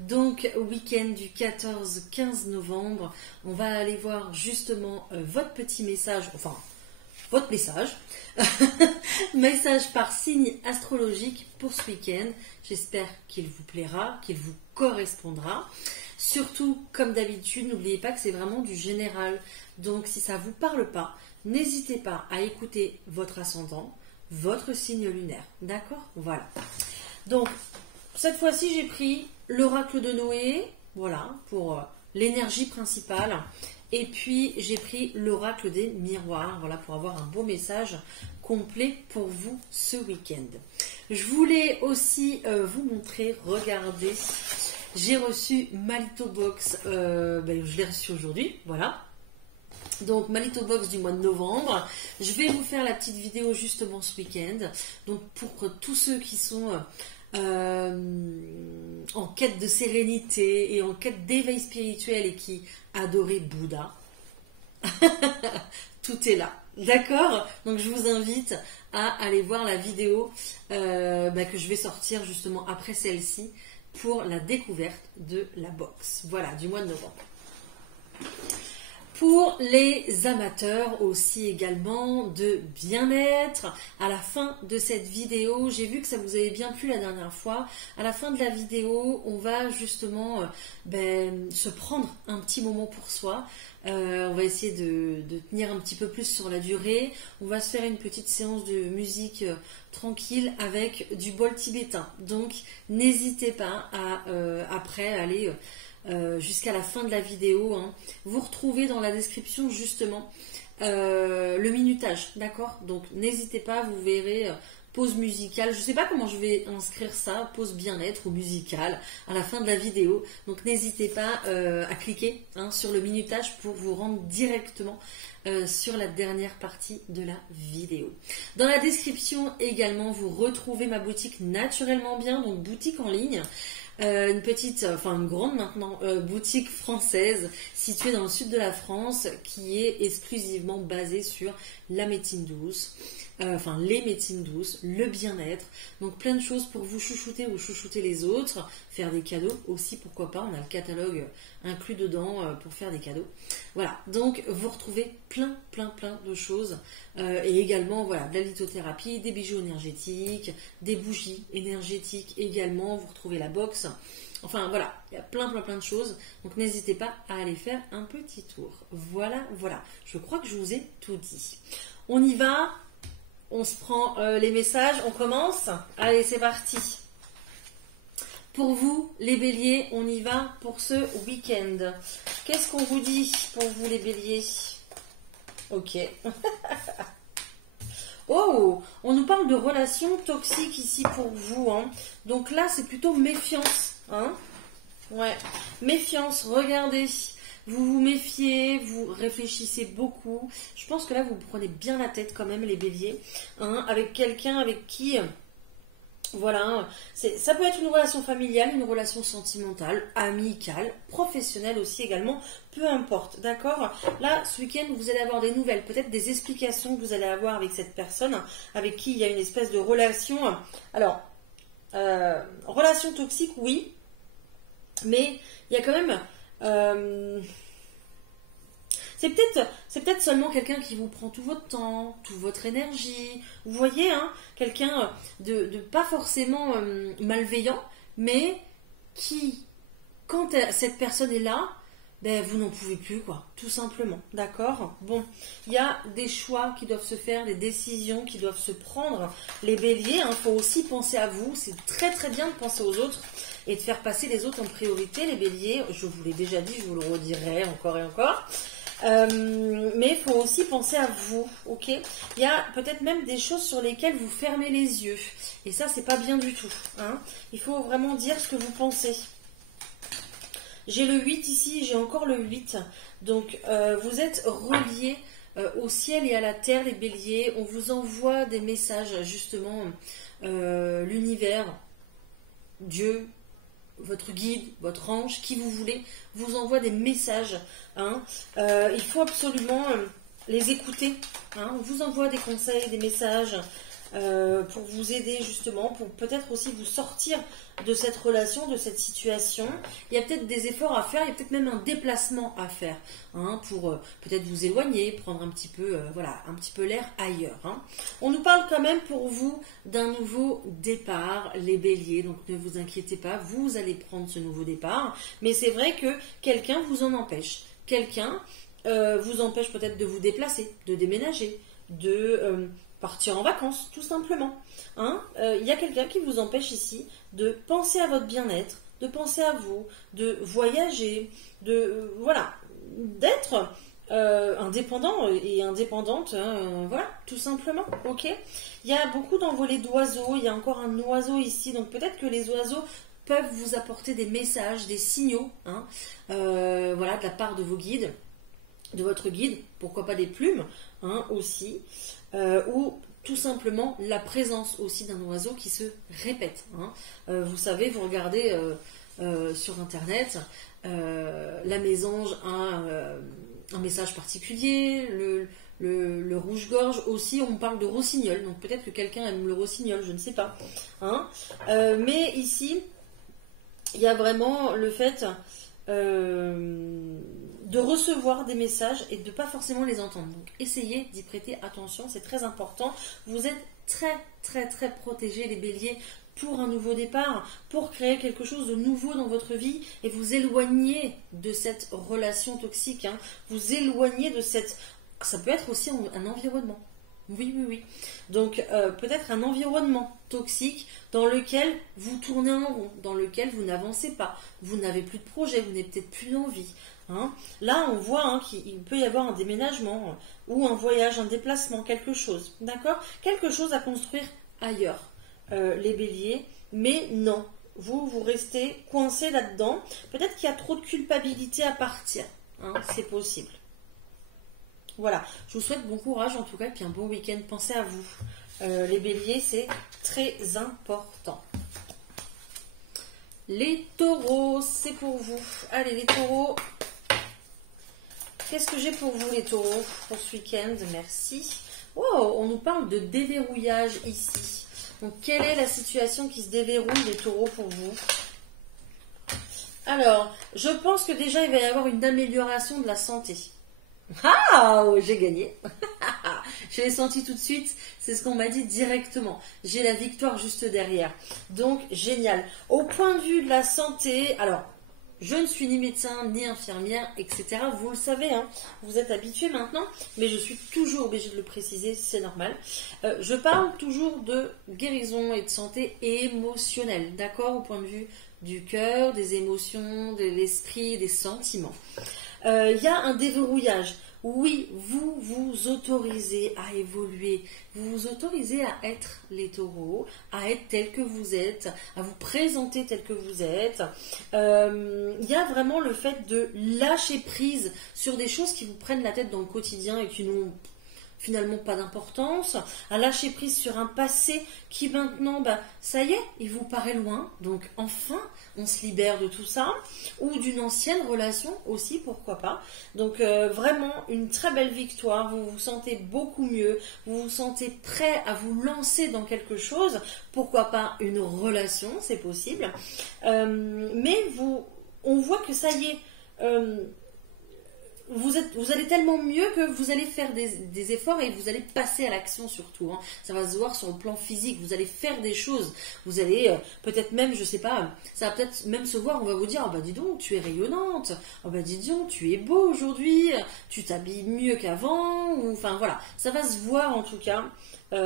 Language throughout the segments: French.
Donc, week-end du 14-15 novembre, on va aller voir justement votre petit message, enfin, votre message, message par signe astrologique pour ce week-end. J'espère qu'il vous plaira, qu'il vous correspondra. Surtout, comme d'habitude, n'oubliez pas que c'est vraiment du général. Donc, si ça ne vous parle pas, n'hésitez pas à écouter votre ascendant, votre signe lunaire. D'accord? Voilà. Donc, cette fois-ci, j'ai pris l'oracle de Noé, voilà, pour l'énergie principale. Et puis, j'ai pris l'oracle des miroirs, voilà, pour avoir un beau message complet pour vous ce week-end. Je voulais aussi vous montrer, regardez, j'ai reçu ma Little Box, je l'ai reçu aujourd'hui, voilà. Donc, ma Little Box du mois de novembre. Je vais vous faire la petite vidéo justement ce week-end. Donc, pour tous ceux qui sont en quête de sérénité et en quête d'éveil spirituel et qui adoraient Bouddha, tout est là. D'accord? Donc, je vous invite à aller voir la vidéo que je vais sortir justement après celle-ci pour la découverte de la box. Voilà, du mois de novembre. Pour les amateurs aussi également de bien-être, à la fin de cette vidéo, j'ai vu que ça vous avait bien plu la dernière fois. À la fin de la vidéo, on va justement se prendre un petit moment pour soi. On va essayer de tenir un petit peu plus sur la durée. On va se faire une petite séance de musique tranquille avec du bol tibétain. Donc, n'hésitez pas à après aller jusqu'à la fin de la vidéo. Hein. Vous retrouvez dans la description justement le minutage, d'accord? Donc n'hésitez pas, vous verrez pause musicale. Je ne sais pas comment je vais inscrire ça, pause bien-être ou musicale à la fin de la vidéo. Donc n'hésitez pas à cliquer sur le minutage pour vous rendre directement sur la dernière partie de la vidéo. Dans la description également, vous retrouvez ma boutique Naturellement Bien, donc boutique en ligne. Une grande maintenant, boutique française située dans le sud de la France qui est exclusivement basée sur la médecine douce, les médecines douces, le bien-être, donc plein de choses pour vous chouchouter ou chouchouter les autres, faire des cadeaux aussi, pourquoi pas, on a le catalogue inclus dedans pour faire des cadeaux. Voilà, donc vous retrouvez plein de choses et également voilà, de la lithothérapie, des bijoux énergétiques, des bougies énergétiques également, vous retrouvez la box. Enfin voilà, il y a plein de choses, donc n'hésitez pas à aller faire un petit tour. Voilà, je crois que je vous ai tout dit. On y va, on se prend les messages, on commence. Allez, c'est parti. Pour vous, les béliers, on y va pour ce week-end. Qu'est-ce qu'on vous dit pour vous, les béliers? Ok. Oh, on nous parle de relations toxiques ici pour vous. Hein. Donc là, c'est plutôt méfiance. Hein. Ouais, méfiance, regardez. Vous vous méfiez, vous réfléchissez beaucoup. Je pense que là, vous prenez bien la tête quand même, les béliers. Hein, avec quelqu'un avec qui... Voilà, ça peut être une relation familiale, une relation sentimentale, amicale, professionnelle aussi également, peu importe, d'accord? Là, ce week-end, vous allez avoir des nouvelles, peut-être des explications que vous allez avoir avec cette personne, avec qui il y a une espèce de relation. Alors, relation toxique, oui, mais il y a quand même... C'est peut-être seulement quelqu'un qui vous prend tout votre temps, toute votre énergie. Vous voyez, hein, quelqu'un de pas forcément malveillant, mais qui, quand cette personne est là, vous n'en pouvez plus, quoi, tout simplement. D'accord? Bon, il y a des choix qui doivent se faire, des décisions qui doivent se prendre. Les béliers, il faut aussi penser à vous. C'est très bien de penser aux autres et de faire passer les autres en priorité. Les béliers, je vous l'ai déjà dit, je vous le redirai encore et encore. Mais il faut aussi penser à vous, ok? Il y a peut-être même des choses sur lesquelles vous fermez les yeux. Et ça, c'est pas bien du tout. Hein. Il faut vraiment dire ce que vous pensez. J'ai le 8 ici, j'ai encore le 8. Donc, vous êtes reliés au ciel et à la terre, les béliers. On vous envoie des messages, justement, l'univers, Dieu, votre guide, votre ange, qui vous voulez, vous envoie des messages. Hein. Il faut absolument les écouter. Hein. On vous envoie des conseils, des messages. pour vous aider justement, pour peut-être aussi vous sortir de cette relation, de cette situation. Il y a peut-être des efforts à faire, il y a peut-être même un déplacement à faire, hein, pour peut-être vous éloigner, prendre un petit peu, voilà, un petit peu l'air ailleurs. Hein. On nous parle quand même pour vous d'un nouveau départ, les béliers, donc ne vous inquiétez pas, vous allez prendre ce nouveau départ, mais c'est vrai que quelqu'un vous en empêche. Quelqu'un vous empêche peut-être de vous déplacer, de déménager, de partir en vacances, tout simplement. Hein. Y a quelqu'un qui vous empêche ici de penser à votre bien-être, de penser à vous, de voyager, de voilà, d'être indépendant et indépendante, hein, voilà, tout simplement. Ok. Il y a beaucoup d'envolées d'oiseaux. Il y a encore un oiseau ici, donc peut-être que les oiseaux peuvent vous apporter des messages, des signaux, hein, voilà, de la part de vos guides, de votre guide, pourquoi pas des plumes, hein, aussi, ou tout simplement la présence aussi d'un oiseau qui se répète. Hein. Vous savez, vous regardez sur internet, la mésange a un message particulier, le rouge-gorge aussi, on parle de rossignol, donc peut-être que quelqu'un aime le rossignol, je ne sais pas. Hein. Mais ici, il y a vraiment le fait de recevoir des messages et de pas forcément les entendre. Donc essayez d'y prêter attention, c'est très important. Vous êtes très très très protégés les béliers pour un nouveau départ, pour créer quelque chose de nouveau dans votre vie et vous éloigner de cette relation toxique, hein. Vous éloigner de cette... Ça peut être aussi un environnement. Oui, oui, oui. Donc, peut-être un environnement toxique dans lequel vous tournez en rond, dans lequel vous n'avancez pas, vous n'avez plus de projet, vous n'avez peut-être plus d'envie. Hein. Là, on voit hein, qu'il peut y avoir un déménagement ou un voyage, un déplacement, quelque chose. D'accord? Quelque chose à construire ailleurs, les béliers. Mais non, vous restez coincé là-dedans. Peut-être qu'il y a trop de culpabilité à partir. Hein, c'est possible. Voilà, je vous souhaite bon courage en tout cas, puis un bon week-end. Pensez à vous. Les béliers, c'est très important. Les taureaux, c'est pour vous. Allez, les taureaux. Qu'est-ce que j'ai pour vous, les taureaux, pour ce week-end? Merci. Wow, on nous parle de déverrouillage ici. Donc, quelle est la situation qui se déverrouille, les taureaux, pour vous? Alors, je pense que déjà, il va y avoir une amélioration de la santé. Ah, j'ai gagné. Je l'ai senti tout de suite. C'est ce qu'on m'a dit directement. J'ai la victoire juste derrière. Donc, génial. Au point de vue de la santé, alors, je ne suis ni médecin, ni infirmière, etc. Vous le savez, hein, vous êtes habitués maintenant, mais je suis toujours obligée de le préciser, c'est normal. Je parle toujours de guérison et de santé émotionnelle, d'accord, au point de vue du cœur, des émotions, de l'esprit, des sentiments. Il y a un déverrouillage. Oui, vous vous autorisez à évoluer, vous vous autorisez à être les taureaux, à être tel que vous êtes, à vous présenter tel que vous êtes. Il y a vraiment le fait de lâcher prise sur des choses qui vous prennent la tête dans le quotidien et qui n'ont finalement pas d'importance, à lâcher prise sur un passé qui maintenant, ça y est, il vous paraît loin, donc enfin on se libère de tout ça, ou d'une ancienne relation aussi, pourquoi pas. Donc vraiment une très belle victoire, vous vous sentez beaucoup mieux, vous vous sentez prêt à vous lancer dans quelque chose, pourquoi pas une relation, c'est possible, mais on voit que ça y est, vous allez tellement mieux que vous allez faire des efforts et vous allez passer à l'action surtout. Hein. Ça va se voir sur le plan physique. Vous allez faire des choses. Vous allez peut-être même, je sais pas, ça va peut-être même se voir. On va vous dire, oh bah dis donc, tu es rayonnante. Oh bah dis donc, tu es beau aujourd'hui. Tu t'habilles mieux qu'avant. Enfin voilà, ça va se voir en tout cas. On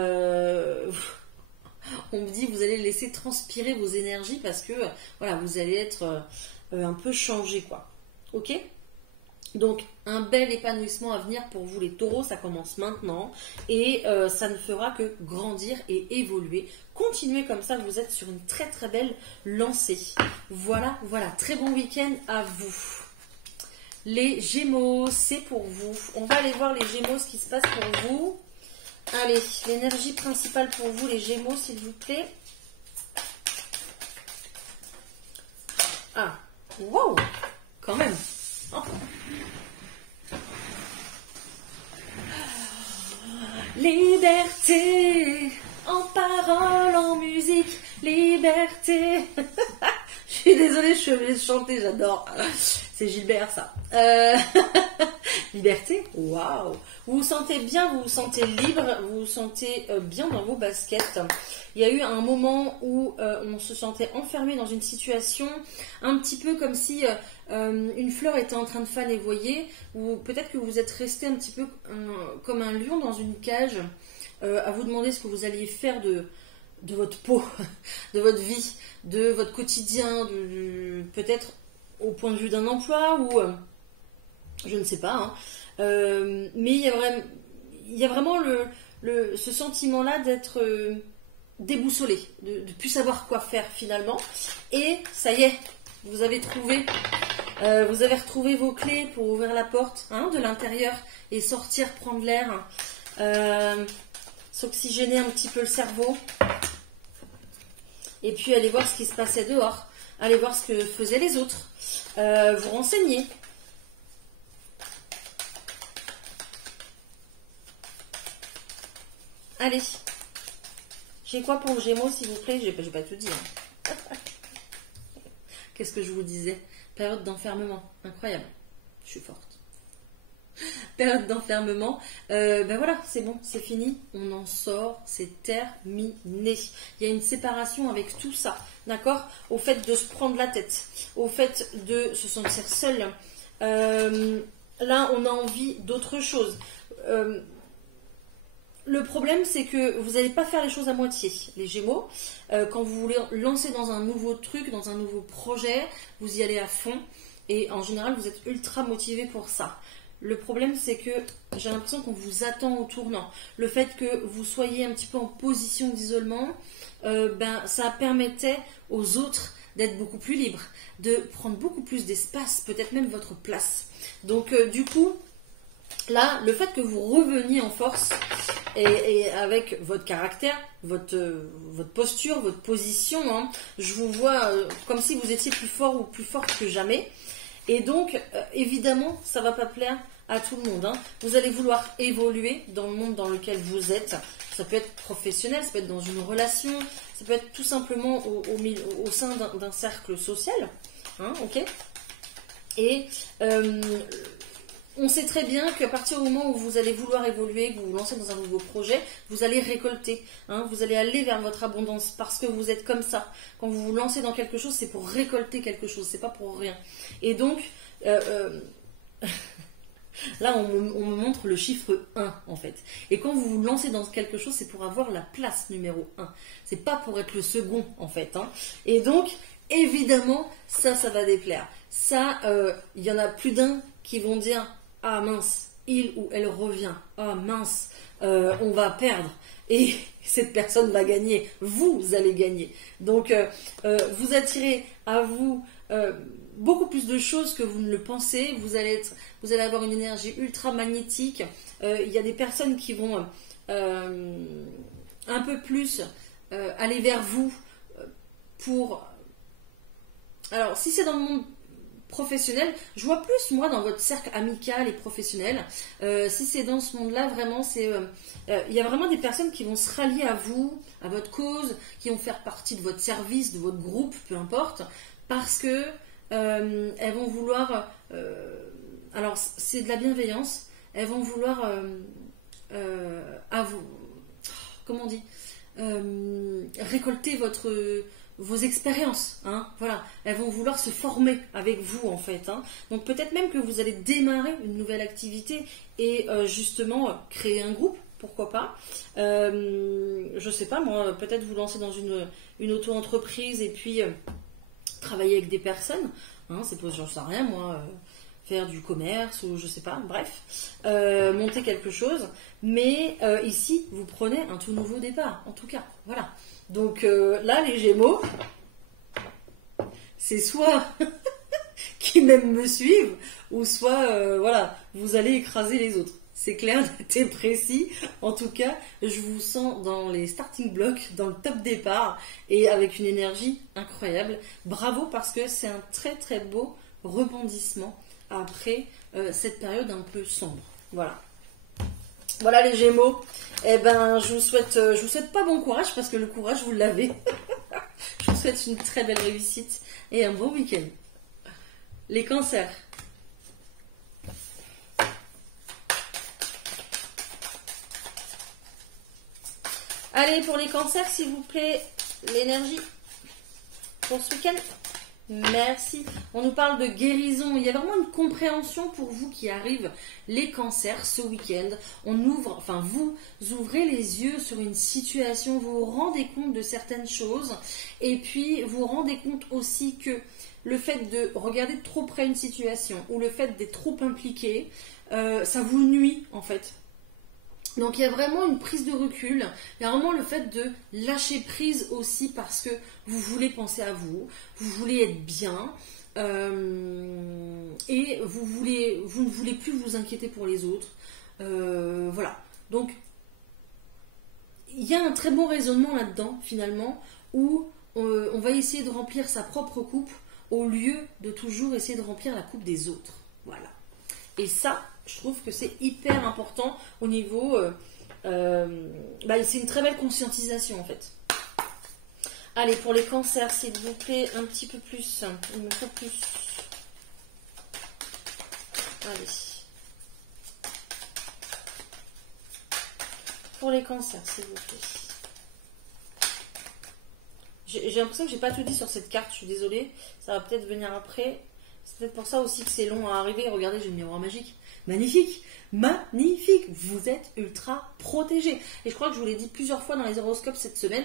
me dit, vous allez laisser transpirer vos énergies parce que voilà, vous allez être un peu changé quoi. Ok ? Donc, un bel épanouissement à venir pour vous les taureaux, ça commence maintenant et ça ne fera que grandir et évoluer. Continuez comme ça, vous êtes sur une très très belle lancée. Voilà, très bon week-end à vous. Les Gémeaux, c'est pour vous. On va aller voir les Gémeaux, ce qui se passe pour vous. Allez, l'énergie principale pour vous, les Gémeaux, s'il vous plaît. Ah, wow, quand même. Oh. Liberté, liberté. Je suis désolée, je suis obligée de chanter, j'adore. C'est Gilbert, ça. Liberté, waouh. Vous vous sentez bien, vous vous sentez libre, vous vous sentez bien dans vos baskets. Il y a eu un moment où on se sentait enfermé dans une situation un petit peu comme si une fleur était en train de faner, vous voyez, ou peut-être que vous êtes resté un petit peu comme un lion dans une cage, à vous demander ce que vous alliez faire de votre peau, de votre vie, de votre quotidien, peut-être au point de vue d'un emploi ou je ne sais pas. Hein. Mais il y a vraiment ce sentiment-là d'être déboussolé, de ne plus savoir quoi faire finalement. Et ça y est, vous avez retrouvé vos clés pour ouvrir la porte de l'intérieur et sortir prendre l'air, s'oxygéner un petit peu le cerveau. Et puis aller voir ce qui se passait dehors, aller voir ce que faisaient les autres, vous renseigner. Allez, j'ai quoi pour le Gémeaux s'il vous plaît? J'ai pas tout dit. Hein. Qu'est-ce que je vous disais? Période d'enfermement, incroyable, je suis forte. Période d'enfermement, ben voilà, c'est bon, c'est fini, on en sort, c'est terminé. Il y a une séparation avec tout ça, d'accord? Au fait de se prendre la tête, au fait de se sentir seul. Là, on a envie d'autre chose. Le problème, c'est que vous n'allez pas faire les choses à moitié, les Gémeaux. Quand vous voulez lancer dans un nouveau truc, dans un nouveau projet, vous y allez à fond. Et en général, vous êtes ultra motivé pour ça. Le problème, c'est que j'ai l'impression qu'on vous attend au tournant. Le fait que vous soyez un petit peu en position d'isolement, ça permettait aux autres d'être beaucoup plus libres, de prendre beaucoup plus d'espace, peut-être même votre place. Donc, du coup, là, le fait que vous reveniez en force et avec votre caractère, votre posture, votre position, je vous vois comme si vous étiez plus fort ou plus forte que jamais. Et donc, évidemment, ça ne va pas plaire à tout le monde. Hein. Vous allez vouloir évoluer dans le monde dans lequel vous êtes. Ça peut être professionnel, ça peut être dans une relation, ça peut être tout simplement au sein d'un cercle social. Hein, ok. Et on sait très bien qu'à partir du moment où vous allez vouloir évoluer, que vous vous lancez dans un nouveau projet, vous allez récolter. Hein, vous allez aller vers votre abondance parce que vous êtes comme ça. Quand vous vous lancez dans quelque chose, c'est pour récolter quelque chose, c'est pas pour rien. Et donc, là, on me montre le chiffre 1, en fait. Et quand vous vous lancez dans quelque chose, c'est pour avoir la place numéro 1. C'est pas pour être le second, en fait. Hein. Et donc, évidemment, ça va déplaire. Ça, il y en a plus d'un qui vont dire « Ah mince, il ou elle revient. Ah mince, on va perdre. » Et cette personne va gagner. Vous allez gagner. Donc, vous attirez à vous beaucoup plus de choses que vous ne le pensez. Vous allez avoir une énergie ultra magnétique. Il y a des personnes qui vont un peu plus aller vers vous pour... Alors, si c'est dans le monde professionnel, je vois plus moi dans votre cercle amical et professionnel. Si c'est dans ce monde-là, vraiment, il y a vraiment des personnes qui vont se rallier à vous, à votre cause, qui vont faire partie de votre service, de votre groupe, peu importe, parce que elles vont vouloir. Alors, c'est de la bienveillance. Elles vont vouloir comment on dit, récolter vos expériences, hein, voilà. Elles vont vouloir se former avec vous en fait. Hein. Donc peut-être même que vous allez démarrer une nouvelle activité et justement créer un groupe, pourquoi pas. Je sais pas moi, peut-être vous lancer dans une auto-entreprise et puis travailler avec des personnes. Hein, c'est pas, j'en sais rien moi. Faire du commerce ou je sais pas, bref, monter quelque chose. Mais ici, vous prenez un tout nouveau départ, en tout cas. Voilà. Donc là, les Gémeaux, c'est soit qui même me suivent, ou soit, voilà, vous allez écraser les autres. C'est clair, c'est précis. En tout cas, je vous sens dans les starting blocks, dans le top départ, et avec une énergie incroyable. Bravo, parce que c'est un très très beau rebondissement après cette période un peu sombre. Voilà. Voilà les Gémeaux. Eh ben, je vous souhaite pas bon courage parce que le courage vous l'avez. Je vous souhaite une très belle réussite et un bon week-end. Les cancers. Allez, pour les cancers, s'il vous plaît, l'énergie pour ce week-end. Merci. On nous parle de guérison. Il y a vraiment une compréhension pour vous qui arrive, les cancers, ce week-end. On ouvre, enfin, vous ouvrez les yeux sur une situation, vous vous rendez compte de certaines choses, et puis vous vous rendez compte aussi que le fait de regarder de trop près une situation, ou le fait d'être trop impliqué, ça vous nuit, en fait. Donc il y a vraiment une prise de recul, il y a vraiment le fait de lâcher prise aussi parce que vous voulez penser à vous, vous voulez être bien et vous ne voulez plus vous inquiéter pour les autres. Voilà, donc il y a un très bon raisonnement là-dedans finalement où on va essayer de remplir sa propre coupe au lieu de toujours essayer de remplir la coupe des autres. Voilà. Et ça, je trouve que c'est hyper important au niveau... c'est une très belle conscientisation en fait. Allez, pour les cancers, s'il vous plaît, un petit peu plus. Il me faut plus. Allez. Pour les cancers, s'il vous plaît. J'ai l'impression que j'ai pas tout dit sur cette carte, je suis désolée. Ça va peut-être venir après. C'est peut-être pour ça aussi que c'est long à arriver. Regardez, j'ai le miroir magique. Magnifique, magnifique. Vous êtes ultra protégé. Et je crois que je vous l'ai dit plusieurs fois dans les horoscopes cette semaine.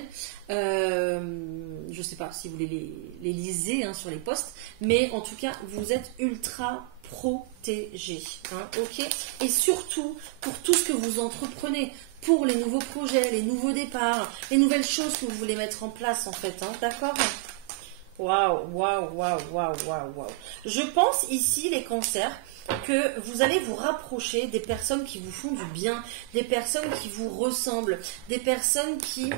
Je ne sais pas si vous les lisez sur les posts. Mais en tout cas, vous êtes ultra protégé. Ok. Et surtout, pour tout ce que vous entreprenez, pour les nouveaux projets, les nouveaux départs, les nouvelles choses que vous voulez mettre en place en fait. D'accord ? Waouh, waouh, waouh, waouh, waouh, waouh. Je pense ici, les cancers, que vous allez vous rapprocher des personnes qui vous font du bien, des personnes qui vous ressemblent, des personnes qui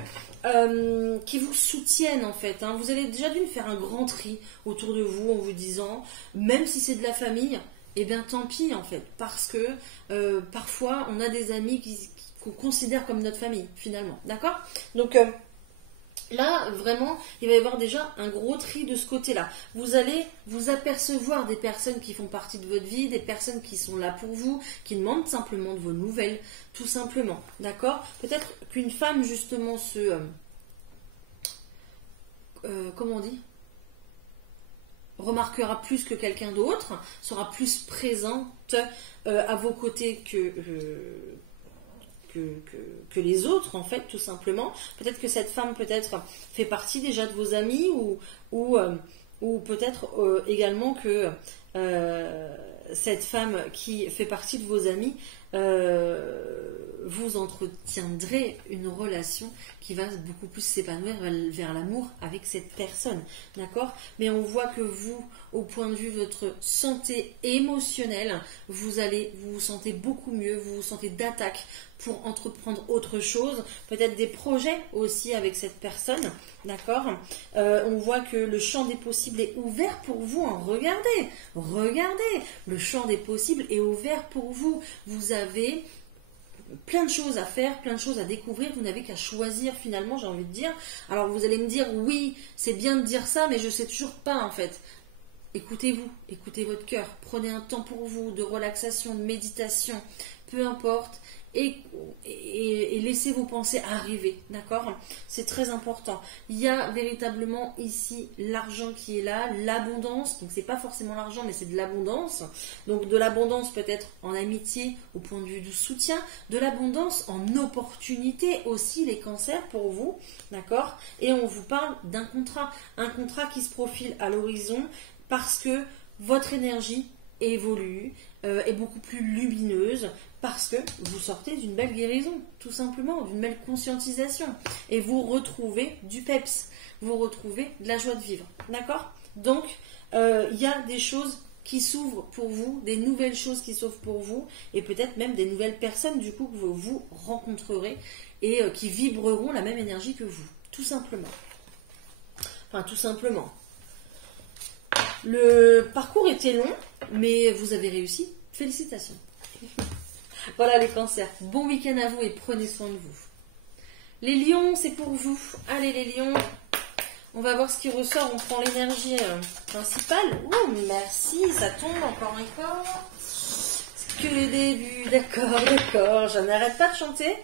vous soutiennent en fait. Vous allez déjà dû faire un grand tri autour de vous en vous disant, même si c'est de la famille, eh bien tant pis en fait, parce que parfois on a des amis qu'on considère comme notre famille finalement, d'accord ? Donc là, vraiment, il va y avoir déjà un gros tri de ce côté-là. Vous allez vous apercevoir des personnes qui font partie de votre vie, des personnes qui sont là pour vous, qui demandent simplement de vos nouvelles, tout simplement. D'accord ? Peut-être qu'une femme, justement, comment on dit ? Remarquera plus que quelqu'un d'autre, sera plus présente à vos côtés que les autres en fait tout simplement. Peut-être que cette femme fait partie déjà de vos amis ou peut-être également que cette femme qui fait partie de vos amis vous entretiendrez une relation qui va beaucoup plus s'épanouir vers l'amour avec cette personne, d'accord ? Mais on voit que vous, au point de vue de votre santé émotionnelle, vous vous sentez beaucoup mieux, vous vous sentez d'attaque pour entreprendre autre chose, peut-être des projets aussi avec cette personne, d'accord ? On voit que le champ des possibles est ouvert pour vous, regardez, le champ des possibles est ouvert pour vous, vous avez plein de choses à faire, plein de choses à découvrir, vous n'avez qu'à choisir finalement, j'ai envie de dire. Alors vous allez me dire, oui, c'est bien de dire ça, mais je ne sais toujours pas en fait. Écoutez-vous, écoutez votre cœur, prenez un temps pour vous, de relaxation, de méditation, peu importe, et laissez vos pensées arriver, d'accord ? C'est très important. Il y a véritablement ici l'argent qui est là, l'abondance, donc c'est pas forcément l'argent, mais c'est de l'abondance. Donc de l'abondance peut-être en amitié, au point de vue du soutien, de l'abondance en opportunité aussi, les cancers pour vous, d'accord ? Et on vous parle d'un contrat, un contrat qui se profile à l'horizon parce que votre énergie évolue, est beaucoup plus lumineuse, parce que vous sortez d'une belle guérison, tout simplement, d'une belle conscientisation. Et vous retrouvez du peps, vous retrouvez de la joie de vivre. D'accord ? Donc, il y a des choses qui s'ouvrent pour vous, des nouvelles choses qui s'ouvrent pour vous, et peut-être même des nouvelles personnes, du coup, que vous rencontrerez, et qui vibreront la même énergie que vous. Tout simplement. Enfin, tout simplement. Le parcours était long, mais vous avez réussi. Félicitations. Voilà les cancers. Bon week-end à vous et prenez soin de vous. Les lions, c'est pour vous. Allez les lions, On va voir ce qui ressort. On prend l'énergie principale. Oh, merci, ça tombe encore un corps. C'est que le début. D'accord, d'accord. Je n'arrête pas de chanter.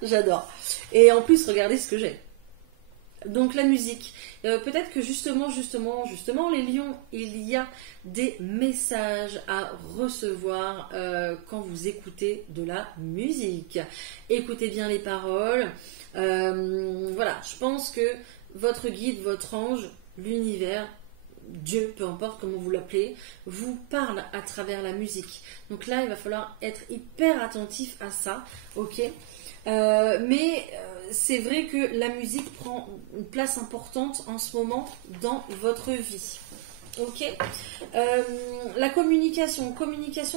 J'adore. Et en plus, regardez ce que j'ai. Donc la musique. Peut-être que justement, les lions, il y a des messages à recevoir quand vous écoutez de la musique. Écoutez bien les paroles. Voilà, je pense que votre guide, votre ange, l'univers, Dieu, peu importe comment vous l'appelez, vous parle à travers la musique. Donc là, il va falloir être hyper attentif à ça, ok ? Mais c'est vrai que la musique prend une place importante en ce moment dans votre vie. Ok. La communication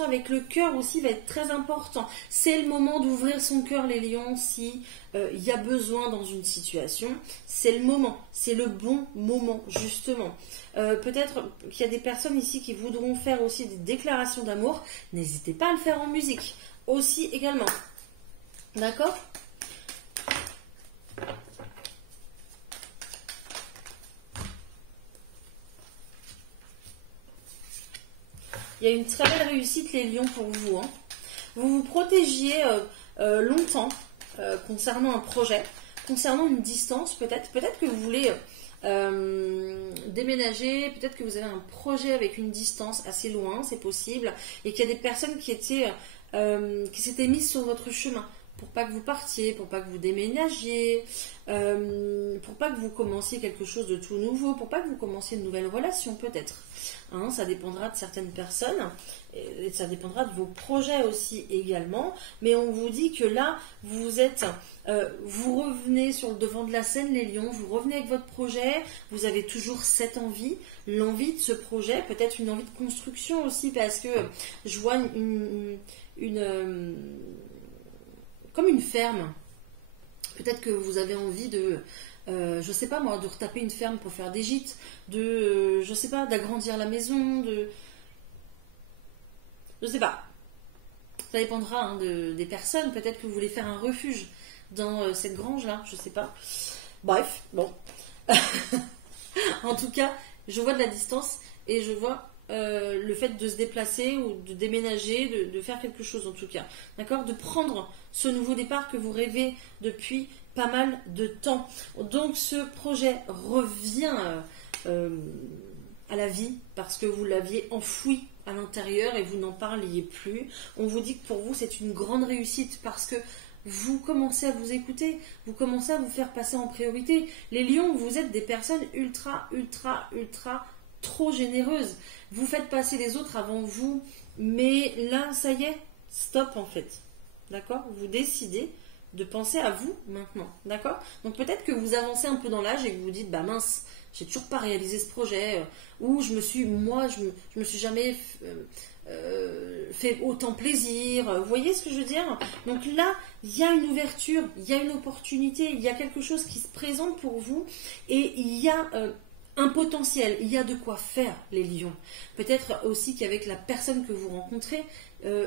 avec le cœur aussi va être très important. C'est le moment d'ouvrir son cœur, les lions, si il y a besoin dans une situation. C'est le moment, c'est le bon moment justement. Peut-être qu'il y a des personnes ici qui voudront faire aussi des déclarations d'amour. N'hésitez pas à le faire en musique aussi également. D'accord ? Il y a une très belle réussite, les lions, pour vous. Hein. Vous vous protégiez longtemps concernant un projet, concernant une distance, peut-être. Peut-être que vous voulez déménager, peut-être que vous avez un projet avec une distance assez loin, c'est possible, et qu'il y a des personnes qui s'étaient mises sur votre chemin pour pas que vous partiez, pour pas que vous déménagiez, pour pas que vous commenciez quelque chose de tout nouveau, pour pas que vous commenciez une nouvelle relation peut-être. Hein, ça dépendra de certaines personnes et ça dépendra de vos projets aussi également. Mais on vous dit que là, vous revenez sur le devant de la scène, les lions, vous revenez avec votre projet, vous avez toujours cette envie, l'envie de ce projet, peut-être une envie de construction aussi parce que je vois comme une ferme. Peut-être que vous avez envie de, je sais pas moi, de retaper une ferme pour faire des gîtes, je sais pas, d'agrandir la maison, je sais pas. Ça dépendra hein, des personnes. Peut-être que vous voulez faire un refuge dans cette grange-là, je sais pas. Bref, bon. En tout cas, je vois de la distance et je vois le fait de se déplacer ou de déménager, de faire quelque chose en tout cas. D'accord ? De prendre ce nouveau départ que vous rêvez depuis pas mal de temps. Donc ce projet revient à la vie parce que vous l'aviez enfoui à l'intérieur et vous n'en parliez plus. On vous dit que pour vous c'est une grande réussite parce que vous commencez à vous écouter, vous commencez à vous faire passer en priorité. Les lions, vous êtes des personnes ultra trop généreuses. Vous faites passer les autres avant vous, mais là, ça y est, stop en fait. D'accord ? Vous décidez de penser à vous maintenant. D'accord ? Donc peut-être que vous avancez un peu dans l'âge et que vous vous dites, bah mince, j'ai toujours pas réalisé ce projet, ou je me suis jamais fait autant plaisir. Vous voyez ce que je veux dire ? Donc là, il y a une ouverture, il y a une opportunité, il y a quelque chose qui se présente pour vous et il y a un potentiel, il y a de quoi faire les lions. Peut-être aussi qu'avec la personne que vous rencontrez,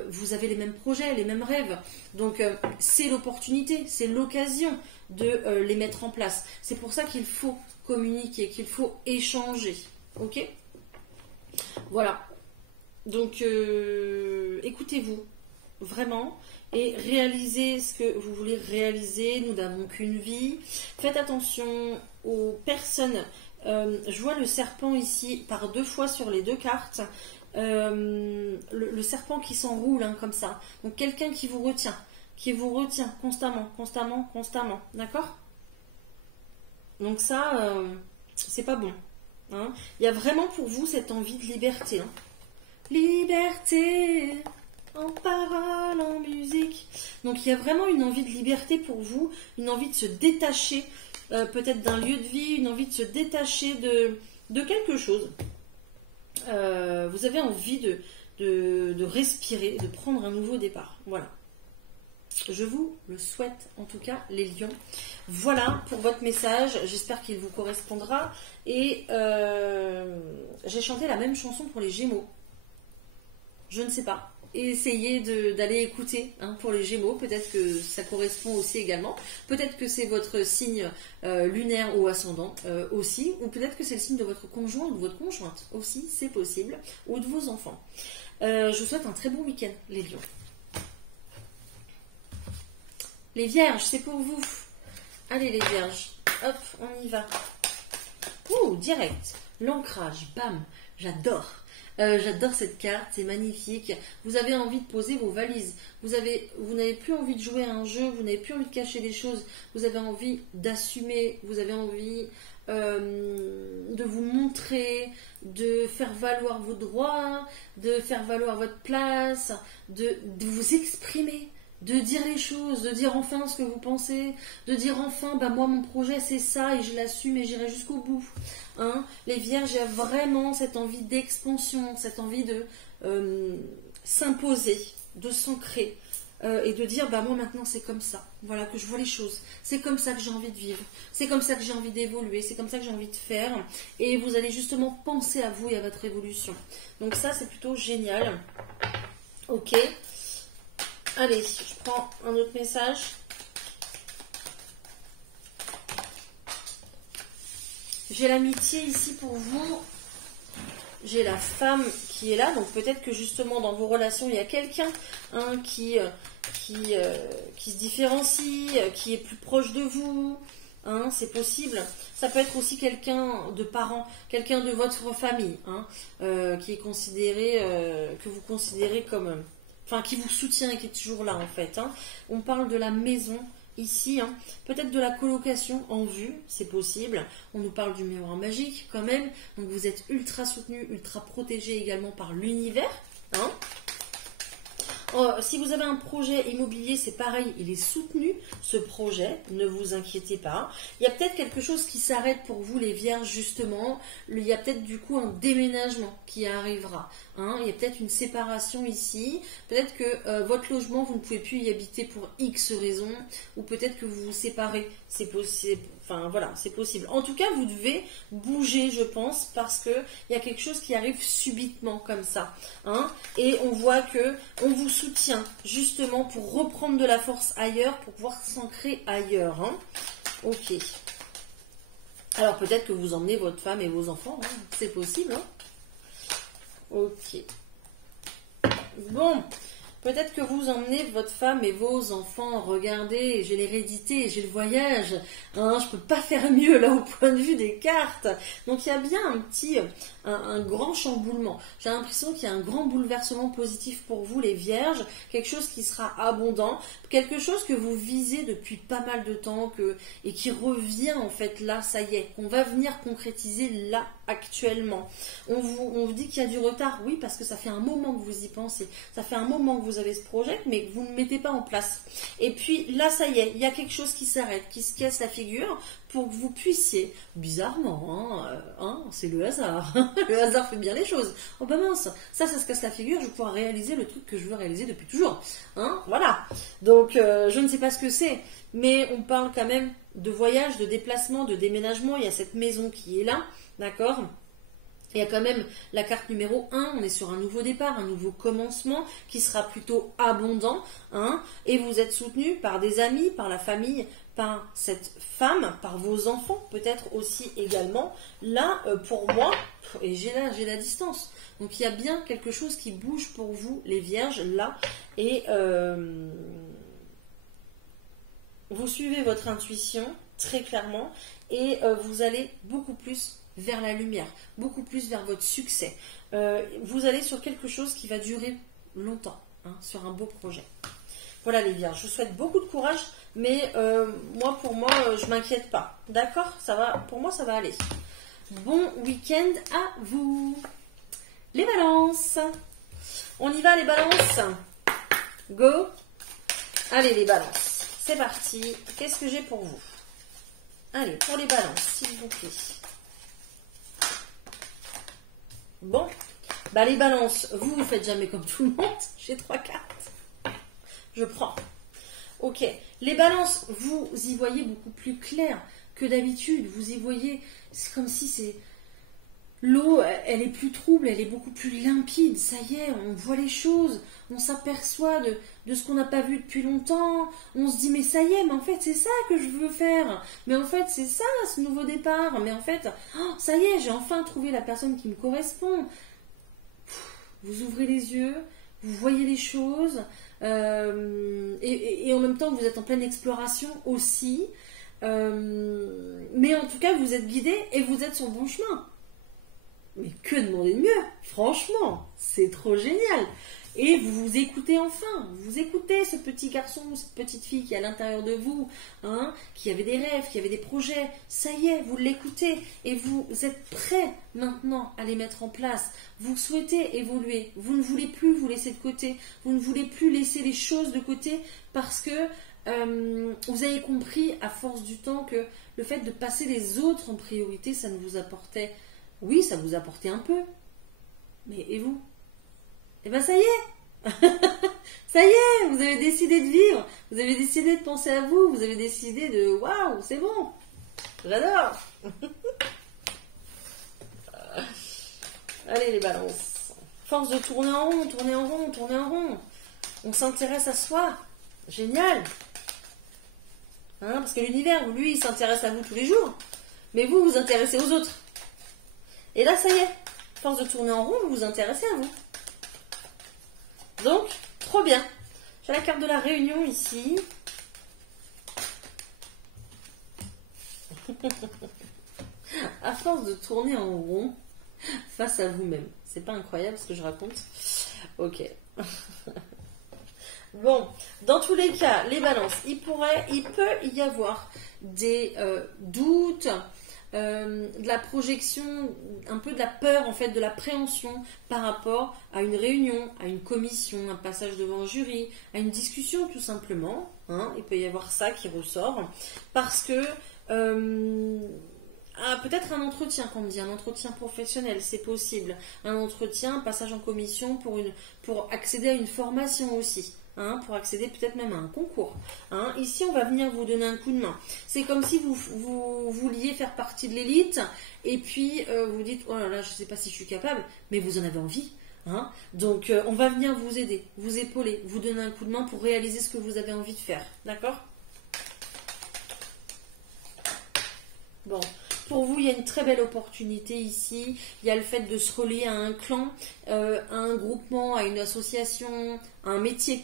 vous avez les mêmes projets, les mêmes rêves. Donc c'est l'opportunité, c'est l'occasion de les mettre en place. C'est pour ça qu'il faut communiquer, qu'il faut échanger. Ok ? Voilà. Donc écoutez-vous vraiment et réalisez ce que vous voulez réaliser. Nous n'avons qu'une vie. Faites attention aux personnes. Je vois le serpent ici par 2 fois sur les 2 cartes. Le serpent qui s'enroule hein, comme ça. Donc quelqu'un qui vous retient constamment. D'accord ? Donc ça, c'est pas bon. Hein. Il y a vraiment pour vous cette envie de liberté. Hein. Liberté en parole, en musique. Donc il y a vraiment une envie de liberté pour vous, une envie de se détacher peut-être d'un lieu de vie, une envie de se détacher de quelque chose. Vous avez envie de respirer, de prendre un nouveau départ. Voilà. Je vous le souhaite en tout cas les lions. Voilà pour votre message, j'espère qu'il vous correspondra. Et j'ai chanté la même chanson pour les Gémeaux. Je ne sais pas. essayez d'aller écouter hein, pour les Gémeaux. Peut-être que ça correspond aussi également. Peut-être que c'est votre signe lunaire ou ascendant aussi. Ou peut-être que c'est le signe de votre conjoint ou de votre conjointe aussi, c'est possible. Ou de vos enfants. Je vous souhaite un très bon week-end, les lions. Les vierges, c'est pour vous. Allez les vierges, hop, on y va. Ouh, direct. L'ancrage, bam, j'adore. J'adore cette carte, c'est magnifique. Vous avez envie de poser vos valises. Vous n'avez plus envie de jouer à un jeu, vous n'avez plus envie de cacher des choses. Vous avez envie d'assumer, vous avez envie de vous montrer, de faire valoir vos droits, de faire valoir votre place, de vous exprimer. De dire les choses, de dire enfin ce que vous pensez, de dire enfin, bah moi mon projet c'est ça et je l'assume et j'irai jusqu'au bout. Hein, les vierges, il y a vraiment cette envie d'expansion, cette envie de s'imposer, de s'ancrer et de dire, bah moi maintenant c'est comme ça, voilà que je vois les choses, c'est comme ça que j'ai envie de vivre, c'est comme ça que j'ai envie d'évoluer, c'est comme ça que j'ai envie de faire et vous allez justement penser à vous et à votre évolution. Donc ça c'est plutôt génial. Ok. Allez, je prends un autre message. J'ai l'amitié ici pour vous. J'ai la femme qui est là. Donc peut-être que justement dans vos relations, il y a quelqu'un hein, qui se différencie, qui est plus proche de vous. Hein, c'est possible. Ça peut être aussi quelqu'un de parent, quelqu'un de votre famille, hein, qui est considéré, que vous considérez comme... Enfin, qui vous soutient et qui est toujours là en fait. Hein. On parle de la maison ici, hein. Peut-être de la colocation en vue, c'est possible. On nous parle du miroir magique quand même. Donc vous êtes ultra soutenu, ultra protégé également par l'univers. Hein. Si vous avez un projet immobilier, c'est pareil, il est soutenu, ce projet, ne vous inquiétez pas. Il y a peut-être quelque chose qui s'arrête pour vous, les vierges, justement. Il y a peut-être du coup un déménagement qui arrivera. Hein. Il y a peut-être une séparation ici. Peut-être que votre logement, vous ne pouvez plus y habiter pour X raisons. Ou peut-être que vous vous séparez. C'est possible. Enfin voilà, c'est possible. En tout cas, vous devez bouger, je pense, parce que il y a quelque chose qui arrive subitement comme ça. Hein. Et on voit que on vous soutient justement pour reprendre de la force ailleurs, pour pouvoir s'ancrer ailleurs. Hein. Ok. Alors peut-être que vous emmenez votre femme et vos enfants. Hein. C'est possible. Hein. Ok. Bon. Peut-être que vous emmenez votre femme et vos enfants. Regardez, j'ai l'hérédité, j'ai le voyage. Hein, je peux pas faire mieux là au point de vue des cartes. Donc il y a bien un grand chamboulement. J'ai l'impression qu'il y a un grand bouleversement positif pour vous les vierges. Quelque chose qui sera abondant. Quelque chose que vous visez depuis pas mal de temps et qui revient en fait là, ça y est. Qu'on va venir concrétiser là actuellement. On vous dit qu'il y a du retard. Oui, parce que ça fait un moment que vous y pensez. Ça fait un moment que vous avez ce projet, mais que vous ne mettez pas en place. Et puis là, ça y est, il y a quelque chose qui s'arrête, qui se casse la figure pour que vous puissiez, bizarrement, c'est le hasard. Le hasard fait bien les choses. Oh bah mince, ça se casse la figure, je vais pouvoir réaliser le truc que je veux réaliser depuis toujours. Hein, voilà. Donc, je ne sais pas ce que c'est, mais on parle quand même de voyage, de déplacement, de déménagement. Il y a cette maison qui est là, d'accord ? Il y a quand même la carte numéro 1, on est sur un nouveau départ, un nouveau commencement qui sera plutôt abondant. Hein, et vous êtes soutenu par des amis, par la famille, par cette femme, par vos enfants peut-être aussi également. Là, pour moi, et j'ai la distance. Donc il y a bien quelque chose qui bouge pour vous, les vierges, là. Et vous suivez votre intuition très clairement et vous allez beaucoup plus vers la lumière, beaucoup plus vers votre succès. Vous allez sur quelque chose qui va durer longtemps, hein, sur un beau projet. Voilà les vierges, je vous souhaite beaucoup de courage, mais pour moi, je m'inquiète pas. D'accord ? Ça va, pour moi, ça va aller. Bon week-end à vous. Les balances. On y va les balances. Go. Allez les balances. C'est parti. Qu'est-ce que j'ai pour vous ? Allez, pour les balances, s'il vous plaît. Bon, bah les balances, vous faites jamais comme tout le monde. J'ai 3 cartes. Je prends. Ok, les balances, vous y voyez beaucoup plus clair que d'habitude. Vous y voyez, c'est comme si L'eau, elle est plus trouble, elle est beaucoup plus limpide, ça y est, on voit les choses, on s'aperçoit de ce qu'on n'a pas vu depuis longtemps, on se dit mais ça y est, mais en fait c'est ça que je veux faire, mais en fait c'est ça ce nouveau départ, mais en fait, oh, ça y est, j'ai enfin trouvé la personne qui me correspond. Vous ouvrez les yeux, vous voyez les choses, et en même temps vous êtes en pleine exploration aussi, mais en tout cas vous êtes guidé et vous êtes sur le bon chemin. Mais que demander de mieux? Franchement, c'est trop génial. Et vous vous écoutez enfin. Vous écoutez ce petit garçon ou cette petite fille qui est à l'intérieur de vous, hein, qui avait des rêves, qui avait des projets. Ça y est, vous l'écoutez et vous êtes prêt maintenant à les mettre en place. Vous souhaitez évoluer. Vous ne voulez plus vous laisser de côté. Vous ne voulez plus laisser les choses de côté parce que vous avez compris à force du temps que le fait de passer les autres en priorité, ça ne vous apportait... Oui, ça vous apportait un peu. Mais et vous? Eh ben ça y est. Ça y est, vous avez décidé de vivre. Vous avez décidé de penser à vous. Vous avez décidé de... Waouh, c'est bon. J'adore. Allez les balances. Force de tourner en rond, tourner en rond, tourner en rond. On s'intéresse à soi. Génial. Hein, parce que l'univers, lui, il s'intéresse à vous tous les jours. Mais vous, vous intéressez aux autres. Et là, ça y est, force de tourner en rond, vous vous intéressez à vous. Donc, trop bien. J'ai la carte de la réunion ici. À force de tourner en rond face à vous-même. C'est pas incroyable ce que je raconte? Ok. Bon, dans tous les cas, les balances, il peut y avoir des doutes, de la projection, un peu de la peur en fait, de l'appréhension par rapport à une réunion, à une commission, un passage devant un jury, à une discussion tout simplement. Hein, il peut y avoir ça qui ressort parce que peut-être un entretien, qu'on me dit, un entretien professionnel, c'est possible. Un entretien, un passage en commission pour accéder à une formation aussi. Hein, pour accéder peut-être même à un concours. Hein. Ici, on va venir vous donner un coup de main. C'est comme si vous vouliez faire partie de l'élite et puis vous dites, oh là là, je ne sais pas si je suis capable, mais vous en avez envie. Hein. Donc, on va venir vous aider, vous épauler, vous donner un coup de main pour réaliser ce que vous avez envie de faire. D'accord? Bon. Pour vous, il y a une très belle opportunité ici. Il y a le fait de se relier à un clan, à un groupement, à une association, à un métier.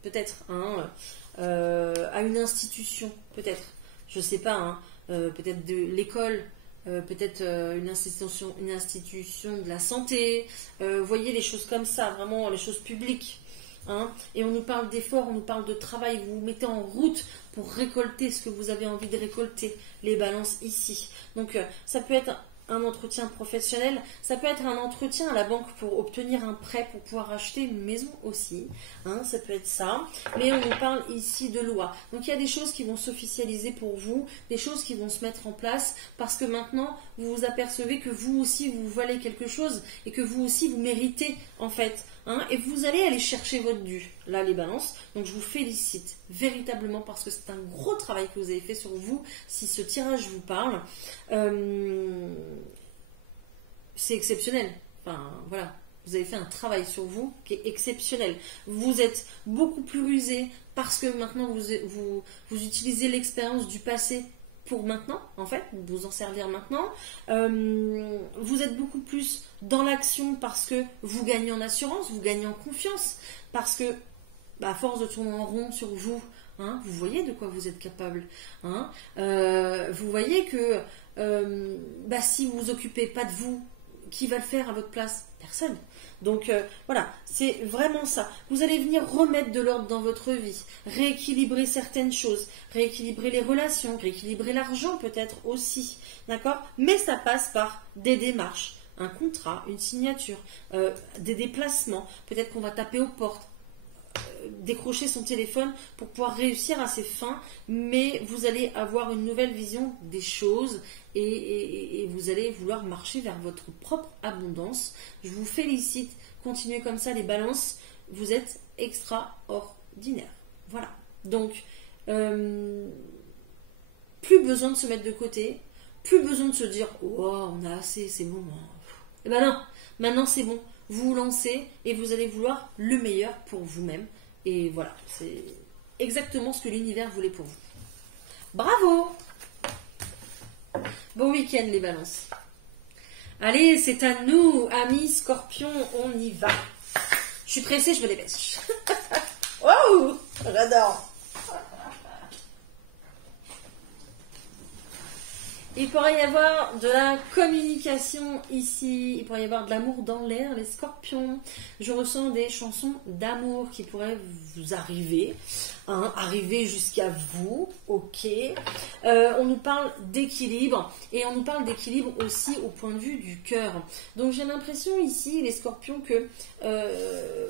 Peut-être, hein, à une institution, peut-être, je sais pas, hein, peut-être de l'école, peut-être une institution de la santé, voyez les choses comme ça, vraiment les choses publiques. Hein, et on nous parle d'efforts, on nous parle de travail, vous vous mettez en route pour récolter ce que vous avez envie de récolter, les balances ici. Donc ça peut être un entretien professionnel, ça peut être un entretien à la banque pour obtenir un prêt pour pouvoir acheter une maison aussi, hein, ça peut être ça, mais on nous parle ici de loi. Donc il y a des choses qui vont s'officialiser pour vous, des choses qui vont se mettre en place, parce que maintenant vous vous apercevez que vous aussi vous valez quelque chose, et que vous aussi vous méritez en fait, hein, et vous allez aller chercher votre dû, là les balances. Donc je vous félicite véritablement parce que c'est un gros travail que vous avez fait sur vous, si ce tirage vous parle. C'est exceptionnel. Enfin, voilà. Vous avez fait un travail sur vous qui est exceptionnel. Vous êtes beaucoup plus rusé parce que maintenant vous utilisez l'expérience du passé pour maintenant, en fait, vous en servir maintenant. Vous êtes beaucoup plus dans l'action parce que vous gagnez en assurance, vous gagnez en confiance, parce que, à force de tourner en rond sur vous, hein, vous voyez de quoi vous êtes capable. Hein, vous voyez que si vous vous occupez pas de vous, qui va le faire à votre place? Personne. Donc voilà, c'est vraiment ça. Vous allez venir remettre de l'ordre dans votre vie, rééquilibrer certaines choses, rééquilibrer les relations, rééquilibrer l'argent peut-être aussi, d'accord? Mais ça passe par des démarches, un contrat, une signature, des déplacements, peut-être qu'on va taper aux portes, décrocher son téléphone pour pouvoir réussir à ses fins, mais vous allez avoir une nouvelle vision des choses et vous allez vouloir marcher vers votre propre abondance. Je vous félicite, continuez comme ça les balances, vous êtes extraordinaires. Voilà, donc plus besoin de se mettre de côté, plus besoin de se dire oh on a assez, c'est bon, Eh ben non, maintenant c'est bon. Vous vous lancez et vous allez vouloir le meilleur pour vous-même. Et voilà, c'est exactement ce que l'univers voulait pour vous. Bravo! Bon week-end les balances. Allez, c'est à nous, amis scorpions, on y va. Je suis pressée, je me dépêche. Waouh! J'adore! Il pourrait y avoir de la communication ici, il pourrait y avoir de l'amour dans l'air, les scorpions. Je ressens des chansons d'amour qui pourraient vous arriver, hein, arriver jusqu'à vous, ok. On nous parle d'équilibre, et on nous parle d'équilibre aussi au point de vue du cœur. Donc j'ai l'impression ici, les scorpions, que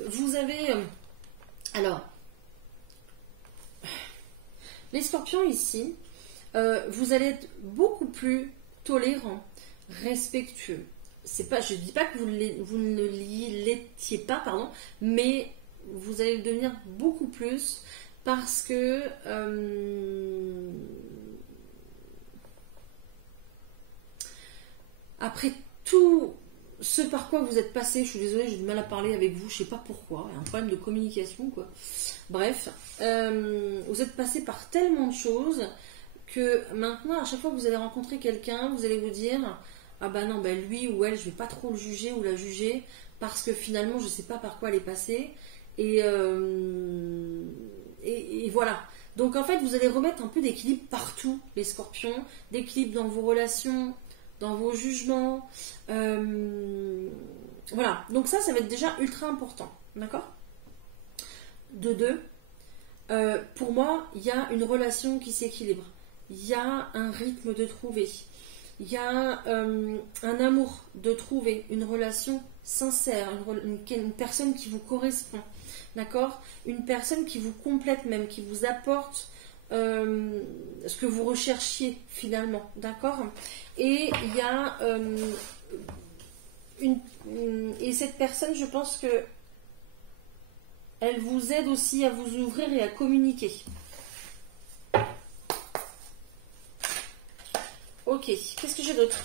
vous avez... alors, les scorpions ici... vous allez être beaucoup plus tolérant, respectueux. C'est pas, je ne dis pas que vous ne l'étiez pas, pardon, mais vous allez le devenir beaucoup plus parce que après tout ce par quoi vous êtes passé, je suis désolée, j'ai du mal à parler avec vous, je sais pas pourquoi, il y a un problème de communication, quoi. Bref, vous êtes passé par tellement de choses que maintenant, à chaque fois que vous allez rencontrer quelqu'un, vous allez vous dire ah bah non, bah lui ou elle, je vais pas trop le juger ou la juger parce que finalement, je sais pas par quoi elle est passée. Et voilà. Donc en fait, vous allez remettre un peu d'équilibre partout, les scorpions, d'équilibre dans vos relations, dans vos jugements. Voilà. Donc ça va être déjà ultra important. D'accord ? De deux, pour moi, il y a une relation qui s'équilibre. Il y a un rythme de trouver, il y a un amour de trouver, une relation sincère, une personne qui vous correspond, d'accord ? Une personne qui vous complète même, qui vous apporte ce que vous recherchiez finalement, d'accord ? Et il y a et cette personne, je pense que elle vous aide aussi à vous ouvrir et à communiquer. Ok, qu'est-ce que j'ai d'autre ?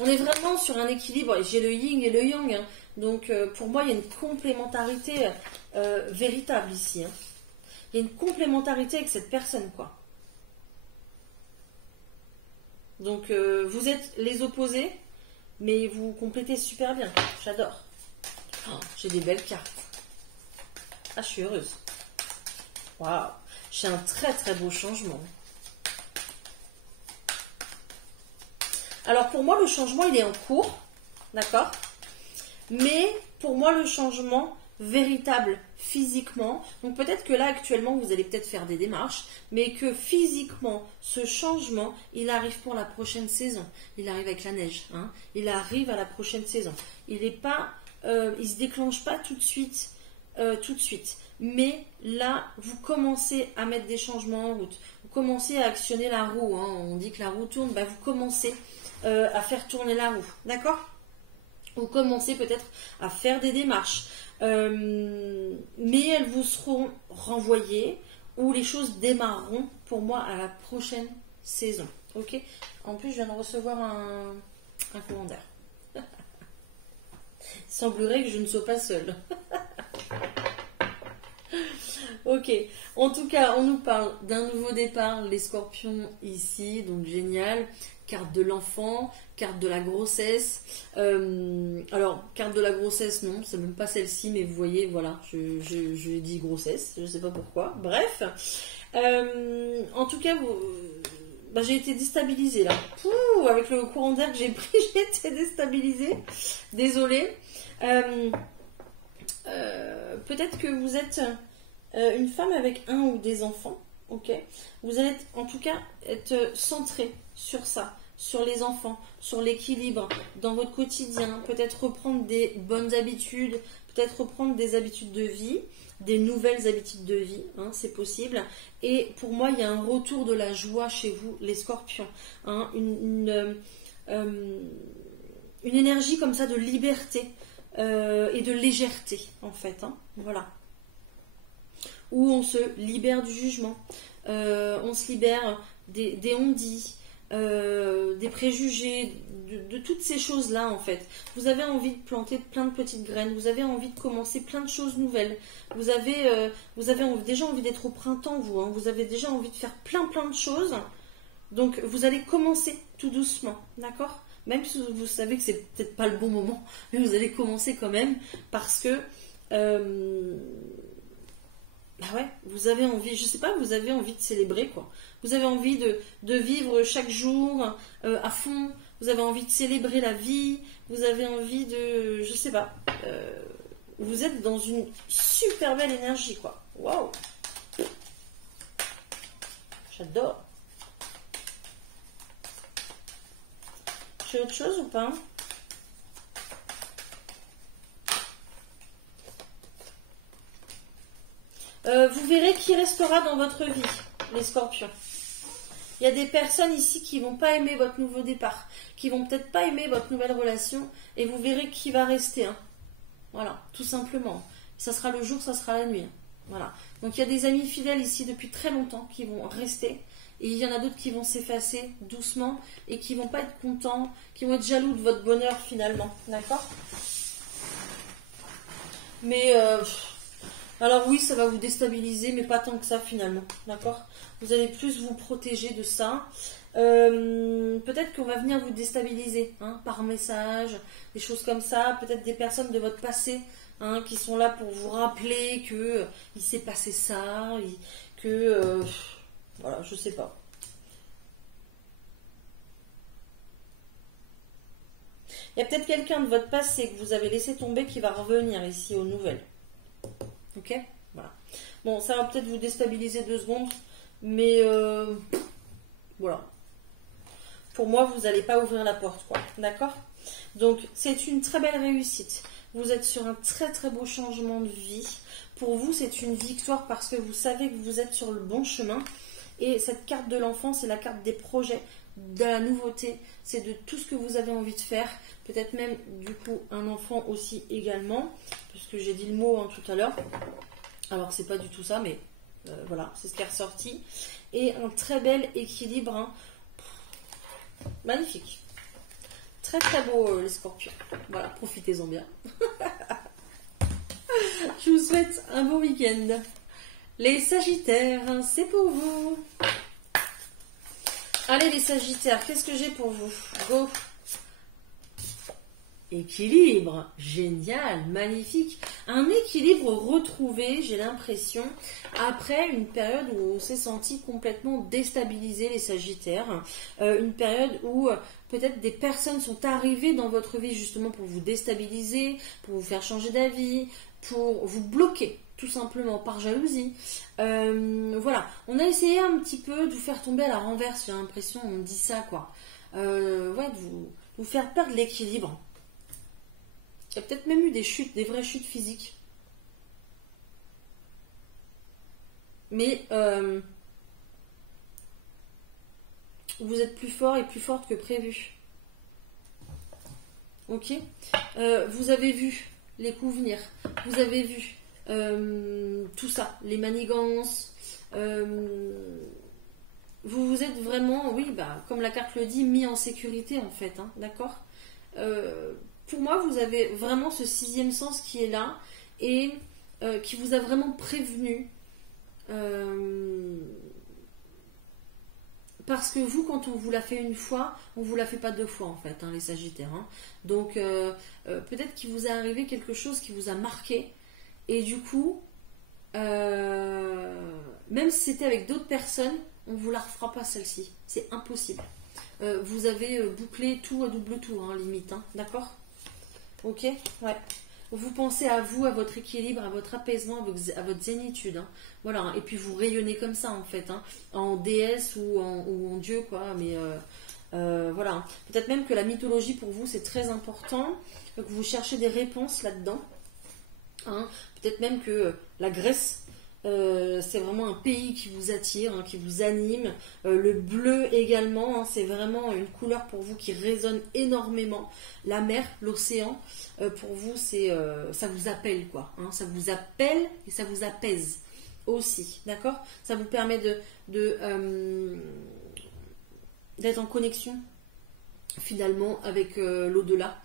On est vraiment sur un équilibre, j'ai le yin et le yang, hein. Donc pour moi il y a une complémentarité véritable ici. Hein. Il y a une complémentarité avec cette personne, quoi. Donc vous êtes les opposés, mais vous complétez super bien, j'adore. Oh, j'ai des belles cartes. Ah, je suis heureuse. Waouh! J'ai un très très beau changement. Alors pour moi le changement il est en cours, d'accord? Mais pour moi le changement véritable physiquement, donc peut-être que là actuellement vous allez peut-être faire des démarches, mais que physiquement ce changement il arrive pour la prochaine saison. Il arrive avec la neige, hein? Il arrive à la prochaine saison. Il est pas, il se déclenche pas tout de suite. Mais là, vous commencez à mettre des changements en route. Vous commencez à actionner la roue. Hein. On dit que la roue tourne. Bah, vous commencez à faire tourner la roue. D'accord ? Vous commencez peut-être à faire des démarches. Mais elles vous seront renvoyées ou les choses démarreront pour moi à la prochaine saison. Ok ? En plus, je viens de recevoir un commentaire. Il semblerait que je ne sois pas seule. Ok, en tout cas, on nous parle d'un nouveau départ, les scorpions ici, donc génial. Carte de l'enfant, carte de la grossesse. Alors, carte de la grossesse, non, c'est même pas celle-ci, mais vous voyez, voilà, je dis grossesse, je sais pas pourquoi. Bref, en tout cas, bah, j'ai été déstabilisée là. Pouh, avec le courant d'air que j'ai pris, j'ai été déstabilisée. Désolée. Peut-être que vous êtes une femme avec un ou des enfants, ok. Vous allez en tout cas être centré sur ça, sur les enfants, sur l'équilibre dans votre quotidien. Peut-être reprendre des bonnes habitudes, peut-être reprendre des habitudes de vie, des nouvelles habitudes de vie, hein, c'est possible. Et pour moi, il y a un retour de la joie chez vous, les scorpions, hein, une énergie comme ça de liberté. Et de légèreté en fait, hein, voilà, où on se libère du jugement, on se libère des on-dit, des préjugés, de toutes ces choses-là en fait. Vous avez envie de planter plein de petites graines, vous avez envie de commencer plein de choses nouvelles. Vous avez déjà envie d'être au printemps, vous, hein. Vous avez déjà envie de faire plein de choses. Donc vous allez commencer tout doucement, d'accord? Même si vous savez que c'est peut-être pas le bon moment, mais vous allez commencer quand même parce que bah ouais, vous avez envie, je sais pas, vous avez envie de célébrer quoi. Vous avez envie de vivre chaque jour à fond. Vous avez envie de célébrer la vie. Vous avez envie de, je sais pas. Vous êtes dans une super belle énergie quoi. Waouh, j'adore. J'ai autre chose ou pas? Vous verrez qui restera dans votre vie, les scorpions. Il y a des personnes ici qui vont pas aimer votre nouveau départ, qui vont peut-être pas aimer votre nouvelle relation, et vous verrez qui va rester. Hein. Voilà, tout simplement. Ça sera le jour, ça sera la nuit. Hein. Voilà. Donc il y a des amis fidèles ici depuis très longtemps qui vont rester, et il y en a d'autres qui vont s'effacer doucement, et qui vont pas être contents, qui vont être jaloux de votre bonheur finalement. D'accord? Mais... alors oui, ça va vous déstabiliser, mais pas tant que ça finalement, d'accord? Vous allez plus vous protéger de ça. Peut-être qu'on va venir vous déstabiliser hein, par message, des choses comme ça. Peut-être des personnes de votre passé hein, qui sont là pour vous rappeler que il s'est passé ça, voilà, je sais pas. Il y a peut-être quelqu'un de votre passé que vous avez laissé tomber qui va revenir ici aux nouvelles. Ok, voilà. Bon, ça va peut-être vous déstabiliser 2 secondes, mais voilà. Pour moi, vous n'allez pas ouvrir la porte, quoi. D'accord? Donc, c'est une très belle réussite. Vous êtes sur un très beau changement de vie. Pour vous, c'est une victoire parce que vous savez que vous êtes sur le bon chemin. Et cette carte de l'enfant, c'est la carte des projets, de la nouveauté. C'est de tout ce que vous avez envie de faire. Peut-être même, du coup, un enfant aussi également. Puisque j'ai dit le mot hein, tout à l'heure. Alors que c'est pas du tout ça, mais voilà, c'est ce qui est ressorti. Et un très bel équilibre. Hein. Magnifique. Très beau les scorpions. Voilà, profitez-en bien. Je vous souhaite un bon week-end. Les sagittaires, c'est pour vous. Allez les sagittaires, qu'est-ce que j'ai pour vous? Go. Équilibre, génial, magnifique. Un équilibre retrouvé, j'ai l'impression, après une période où on s'est senti complètement déstabilisé les sagittaires. Une période où peut-être des personnes sont arrivées dans votre vie justement pour vous déstabiliser, pour vous faire changer d'avis, pour vous bloquer tout simplement par jalousie. Voilà, on a essayé un petit peu de vous faire tomber à la renverse, j'ai l'impression, on dit ça quoi. Ouais, de vous faire perdre l'équilibre. Il y a peut-être même eu des chutes, des vraies chutes physiques. Mais vous êtes plus fort et plus forte que prévu. Ok. Vous avez vu les coups venir. Vous avez vu tout ça, les manigances. Vous vous êtes vraiment, oui, bah, comme la carte le dit, mis en sécurité en fait. Hein, d'accord. Pour moi, vous avez vraiment ce 6e sens qui est là et qui vous a vraiment prévenu. Parce que vous, quand on vous l'a fait une fois, on vous l'a fait pas 2 fois en fait, hein, les sagittaires. Hein. Donc, peut-être qu'il vous est arrivé quelque chose qui vous a marqué. Et du coup, même si c'était avec d'autres personnes, on ne vous la refera pas celle-ci. C'est impossible. Vous avez bouclé tout à double tour, hein, limite. Hein, d'accord? Ok, ouais. Vous pensez à vous, à votre équilibre, à votre apaisement, à votre zénitude. Hein. Voilà, hein. Et puis vous rayonnez comme ça en fait, hein. En déesse ou en dieu, quoi. Mais voilà. Hein. Peut-être même que la mythologie pour vous c'est très important, que vous cherchez des réponses là-dedans. Hein. Peut-être même que la Grèce, c'est vraiment un pays qui vous attire, hein, qui vous anime. Le bleu également, hein, c'est vraiment une couleur pour vous qui résonne énormément. La mer, l'océan, pour vous, ça vous appelle quoi. Hein, ça vous appelle et ça vous apaise aussi, d'accord? Ça vous permet d'être en connexion finalement avec l'au-delà,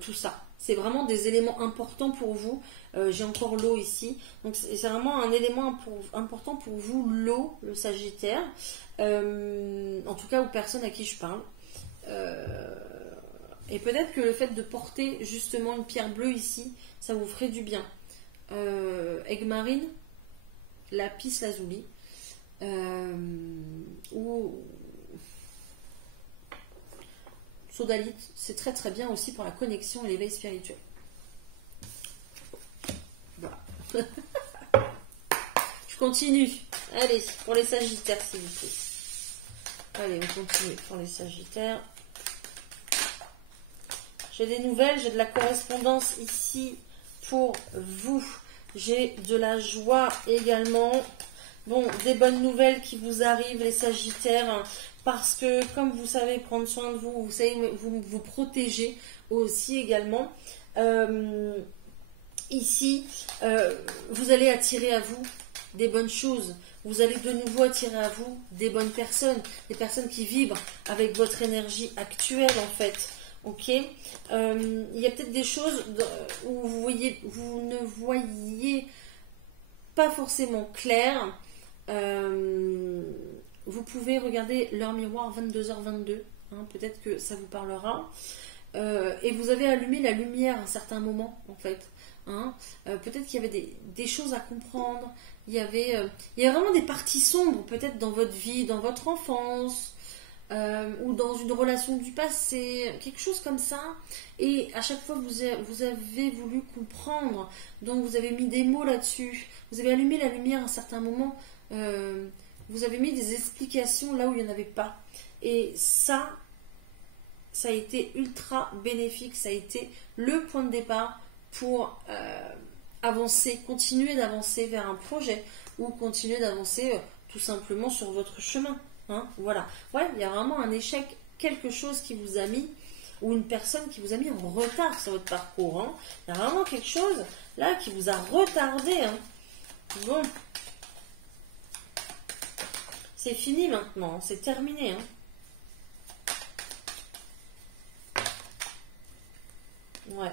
tout ça. C'est vraiment des éléments importants pour vous. J'ai encore l'eau ici. Donc c'est vraiment un élément important pour vous, l'eau, le Sagittaire. En tout cas aux personnes à qui je parle. Et peut-être que le fait de porter justement une pierre bleue ici, ça vous ferait du bien. Aigue marine, lapis lazuli, ou sodalite, c'est très très bien aussi pour la connexion et l'éveil spirituel. Voilà. Je continue. Allez, pour les Sagittaires, s'il vous plaît. Allez, on continue pour les Sagittaires. J'ai des nouvelles, j'ai de la correspondance ici pour vous. J'ai de la joie également. Bon, des bonnes nouvelles qui vous arrivent, les Sagittaires, parce que comme vous savez prendre soin de vous, vous savez vous protéger aussi également. Ici, vous allez attirer à vous des bonnes choses. Vous allez de nouveau attirer à vous des bonnes personnes, des personnes qui vibrent avec votre énergie actuelle en fait. Ok, il y a peut-être des choses où vous ne voyez pas forcément clair. Vous pouvez regarder l'heure miroir 22h22, hein, peut-être que ça vous parlera. Et vous avez allumé la lumière à un certain moment en fait. Hein. Peut-être qu'il y avait des choses à comprendre. Il y avait vraiment des parties sombres peut-être dans votre vie, dans votre enfance. Ou dans une relation du passé, quelque chose comme ça, et à chaque fois vous avez voulu comprendre, donc vous avez mis des mots là-dessus, vous avez allumé la lumière à un certain moment, vous avez mis des explications là où il n'y en avait pas, et ça a été ultra bénéfique, ça a été le point de départ pour avancer, continuer d'avancer vers un projet, ou continuer d'avancer tout simplement sur votre chemin. Hein, voilà. Ouais, il y a vraiment un échec, quelque chose qui vous a mis, ou une personne qui vous a mis en retard sur votre parcours. Hein. Il y a vraiment quelque chose là qui vous a retardé. Hein. Bon. C'est fini maintenant, c'est terminé. Hein. Ouais.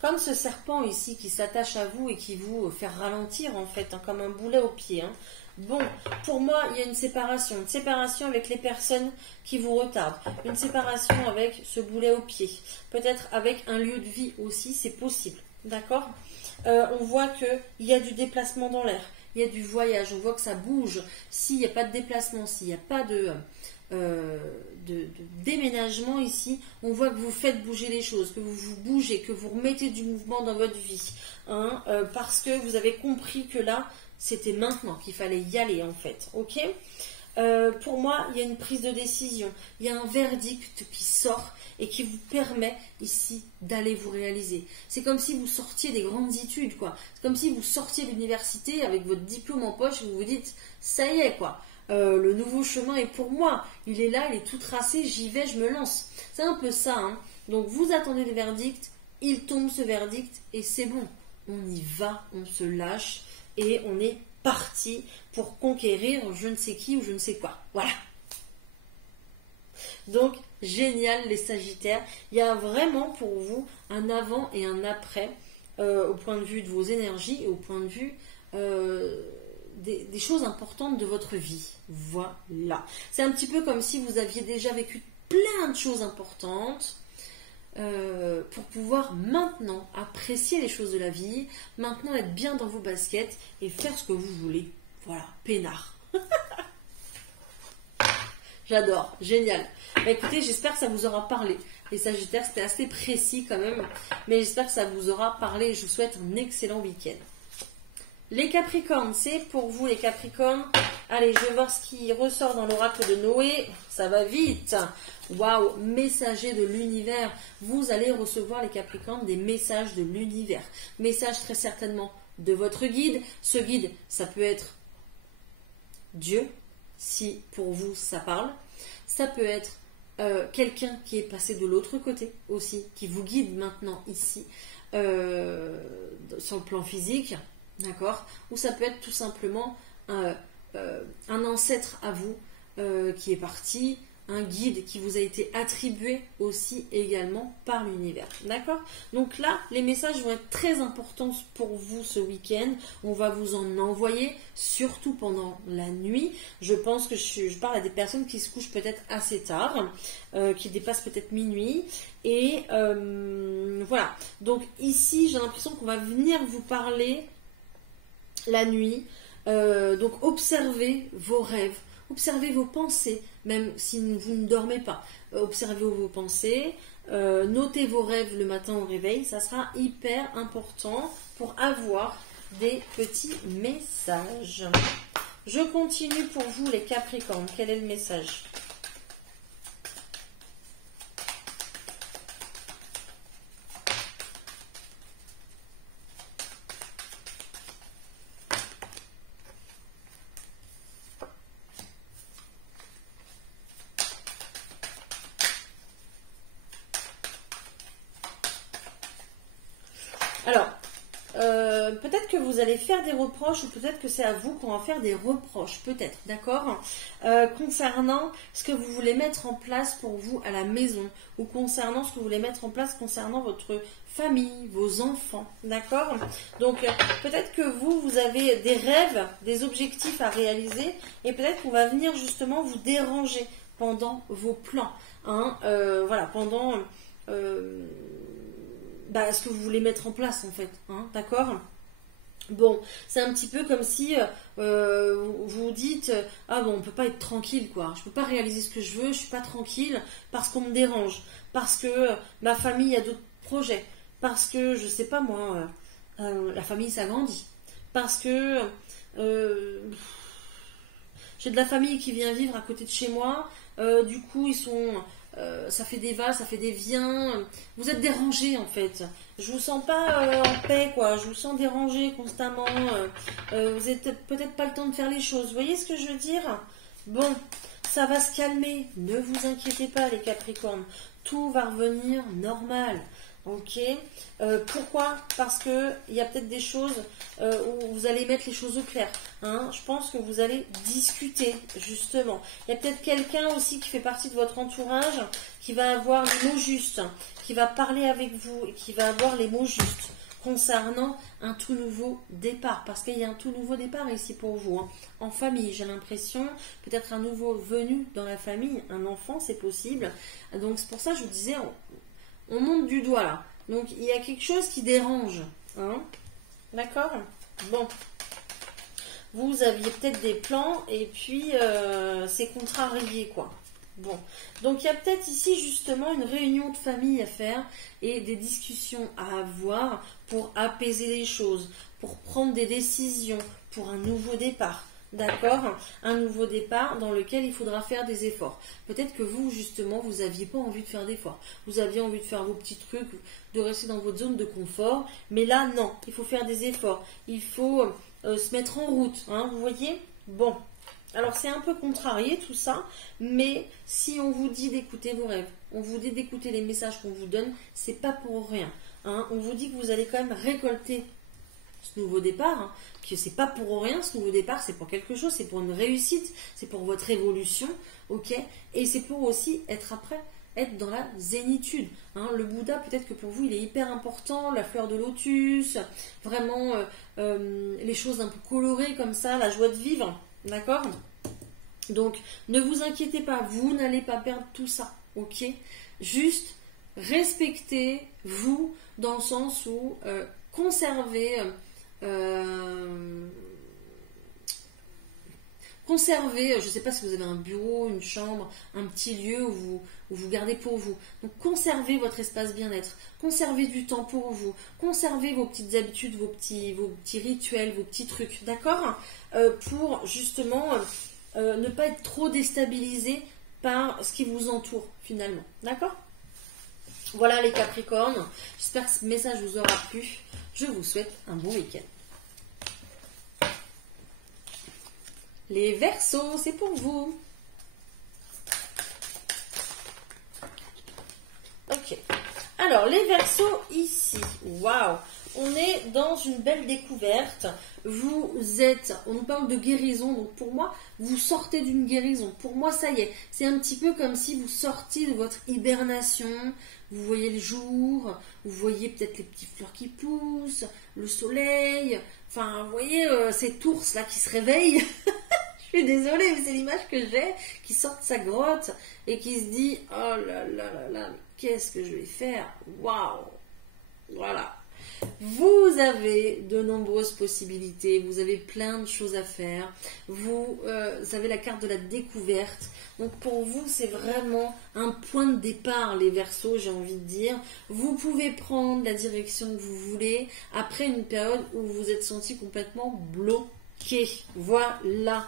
Comme ce serpent ici qui s'attache à vous et qui vous fait ralentir en fait, hein, comme un boulet au pied. Hein. Bon, pour moi, il y a une séparation avec les personnes qui vous retardent, une séparation avec ce boulet au pied, peut-être avec un lieu de vie aussi, c'est possible, d'accord. On voit qu'il y a du déplacement dans l'air, il y a du voyage, on voit que ça bouge, s'il n'y a pas de déplacement, s'il n'y a pas de déménagement ici, on voit que vous faites bouger les choses, que vous bougez, que vous remettez du mouvement dans votre vie, hein, parce que vous avez compris que là, c'était maintenant qu'il fallait y aller en fait, ok. Pour moi, il y a une prise de décision, il y a un verdict qui sort et qui vous permet ici d'aller vous réaliser. C'est comme si vous sortiez des grandes études, quoi. C'est comme si vous sortiez de l'université avec votre diplôme en poche et vous vous dites, ça y est, quoi. Le nouveau chemin est pour moi, il est là, il est tout tracé, j'y vais, je me lance. C'est un peu ça, hein. Donc vous attendez le verdict, il tombe ce verdict et c'est bon. On y va, on se lâche. Et on est parti pour conquérir je ne sais qui ou je ne sais quoi. Voilà. Donc, génial les Sagittaires. Il y a vraiment pour vous un avant et un après au point de vue de vos énergies et au point de vue des choses importantes de votre vie. Voilà. C'est un petit peu comme si vous aviez déjà vécu plein de choses importantes. Pour pouvoir maintenant apprécier les choses de la vie, maintenant être bien dans vos baskets et faire ce que vous voulez. Voilà, peinard. J'adore, génial. Bah, écoutez, j'espère que ça vous aura parlé. Les Sagittaires, c'était assez précis quand même, mais j'espère que ça vous aura parlé. Je vous souhaite un excellent week-end. Les Capricornes, c'est pour vous les Capricornes. Allez, je vais voir ce qui ressort dans l'oracle de Noé. Ça va vite. Waouh, messager de l'univers. Vous allez recevoir les Capricornes des messages de l'univers. Message très certainement de votre guide. Ce guide, ça peut être Dieu, si pour vous ça parle. Ça peut être quelqu'un qui est passé de l'autre côté aussi, qui vous guide maintenant ici, sur le plan physique. D'accord. Ou ça peut être tout simplement un ancêtre à vous qui est parti un guide qui vous a été attribué aussi également par l'univers. D'accord? Donc là, les messages vont être très importants pour vous ce week-end. On va vous en envoyer, surtout pendant la nuit. Je pense que je parle à des personnes qui se couchent peut-être assez tard, qui dépassent peut-être minuit. Et voilà. Donc ici, j'ai l'impression qu'on va venir vous parler la nuit. Donc observez vos rêves. Observez vos pensées, même si vous ne dormez pas. Observez vos pensées, notez vos rêves le matin au réveil. Ça sera hyper important pour avoir des petits messages. Je continue pour vous les Capricornes. Quel est le message ? Alors, peut-être que vous allez faire des reproches ou peut-être que c'est à vous qu'on va faire des reproches, peut-être, d'accord, concernant ce que vous voulez mettre en place pour vous à la maison ou concernant ce que vous voulez mettre en place concernant votre famille, vos enfants, d'accord. Donc, peut-être que vous avez des rêves, des objectifs à réaliser et peut-être qu'on va venir justement vous déranger pendant vos plans, hein, voilà, pendant... ce que vous voulez mettre en place en fait, hein, d'accord. Bon, c'est un petit peu comme si vous dites ah bon, on peut pas être tranquille quoi, je peux pas réaliser ce que je veux, je suis pas tranquille parce qu'on me dérange, parce que ma famille a d'autres projets, parce que je sais pas moi, la famille s'agrandit, parce que j'ai de la famille qui vient vivre à côté de chez moi, du coup ils sont ça fait des va, ça fait des viens. Vous êtes dérangé en fait. Je vous sens pas en paix quoi. Je vous sens dérangé constamment. Vous êtes peut-être pas le temps de faire les choses. Vous voyez ce que je veux dire? Bon, ça va se calmer. Ne vous inquiétez pas les Capricornes. Tout va revenir normal. Ok. Pourquoi? Parce que il y a peut-être des choses où vous allez mettre les choses au clair. Hein. Je pense que vous allez discuter justement. Il y a peut-être quelqu'un aussi qui fait partie de votre entourage qui va avoir les mots justes, qui va parler avec vous et qui va avoir les mots justes concernant un tout nouveau départ. Parce qu'il y a un tout nouveau départ ici pour vous. Hein. En famille, j'ai l'impression. Peut-être un nouveau venu dans la famille, un enfant, c'est possible. Donc c'est pour ça que je vous disais... On monte du doigt là. Donc il y a quelque chose qui dérange. Hein, d'accord? Bon. Vous aviez peut-être des plans et puis c'est contrarié quoi. Bon. Donc il y a peut-être ici justement une réunion de famille à faire et des discussions à avoir pour apaiser les choses, pour prendre des décisions, pour un nouveau départ. D'accord, un nouveau départ dans lequel il faudra faire des efforts. Peut-être que vous, justement, vous n'aviez pas envie de faire d'efforts. Vous aviez envie de faire vos petits trucs, de rester dans votre zone de confort. Mais là, non, il faut faire des efforts. Il faut se mettre en route. Hein, vous voyez? Bon, alors c'est un peu contrarié tout ça. Mais si on vous dit d'écouter vos rêves, on vous dit d'écouter les messages qu'on vous donne, c'est pas pour rien. Hein, on vous dit que vous allez quand même récolter ce nouveau départ, hein, que c'est pas pour rien ce nouveau départ, c'est pour quelque chose, c'est pour une réussite, c'est pour votre évolution, ok, et c'est pour aussi être après, être dans la zénitude. Hein. Le Bouddha, peut-être que pour vous, il est hyper important, la fleur de lotus, vraiment les choses un peu colorées comme ça, la joie de vivre, d'accord. Donc, ne vous inquiétez pas, vous n'allez pas perdre tout ça, ok. Juste respectez-vous dans le sens où conservez, je ne sais pas si vous avez un bureau, une chambre, un petit lieu où vous gardez pour vous. Donc conservez votre espace bien-être, conservez du temps pour vous, conservez vos petites habitudes, vos petits rituels, vos petits trucs, d'accord, pour justement ne pas être trop déstabilisé par ce qui vous entoure finalement, d'accord. Voilà les Capricornes, j'espère que ce message vous aura plu. Je vous souhaite un bon week-end. Les Verseaux, c'est pour vous. Ok. Alors, les Verseaux ici. Waouh. on est dans une belle découverte. Vous êtes, on nous parle de guérison, donc pour moi, vous sortez d'une guérison. Pour moi, ça y est, c'est un petit peu comme si vous sortiez de votre hibernation. Vous voyez le jour, vous voyez peut-être les petites fleurs qui poussent, le soleil. Enfin, vous voyez cet ours là qui se réveille. Je suis désolée, mais c'est l'image que j'ai, qui sort de sa grotte et qui se dit « Oh là là là là, mais qu'est-ce que je vais faire? Waouh !» Voilà. Vous avez de nombreuses possibilités, vous avez plein de choses à faire, vous avez la carte de la découverte. Donc pour vous, c'est vraiment un point de départ, les Verseaux, j'ai envie de dire. Vous pouvez prendre la direction que vous voulez après une période où vous vous êtes senti complètement bloqué. Voilà.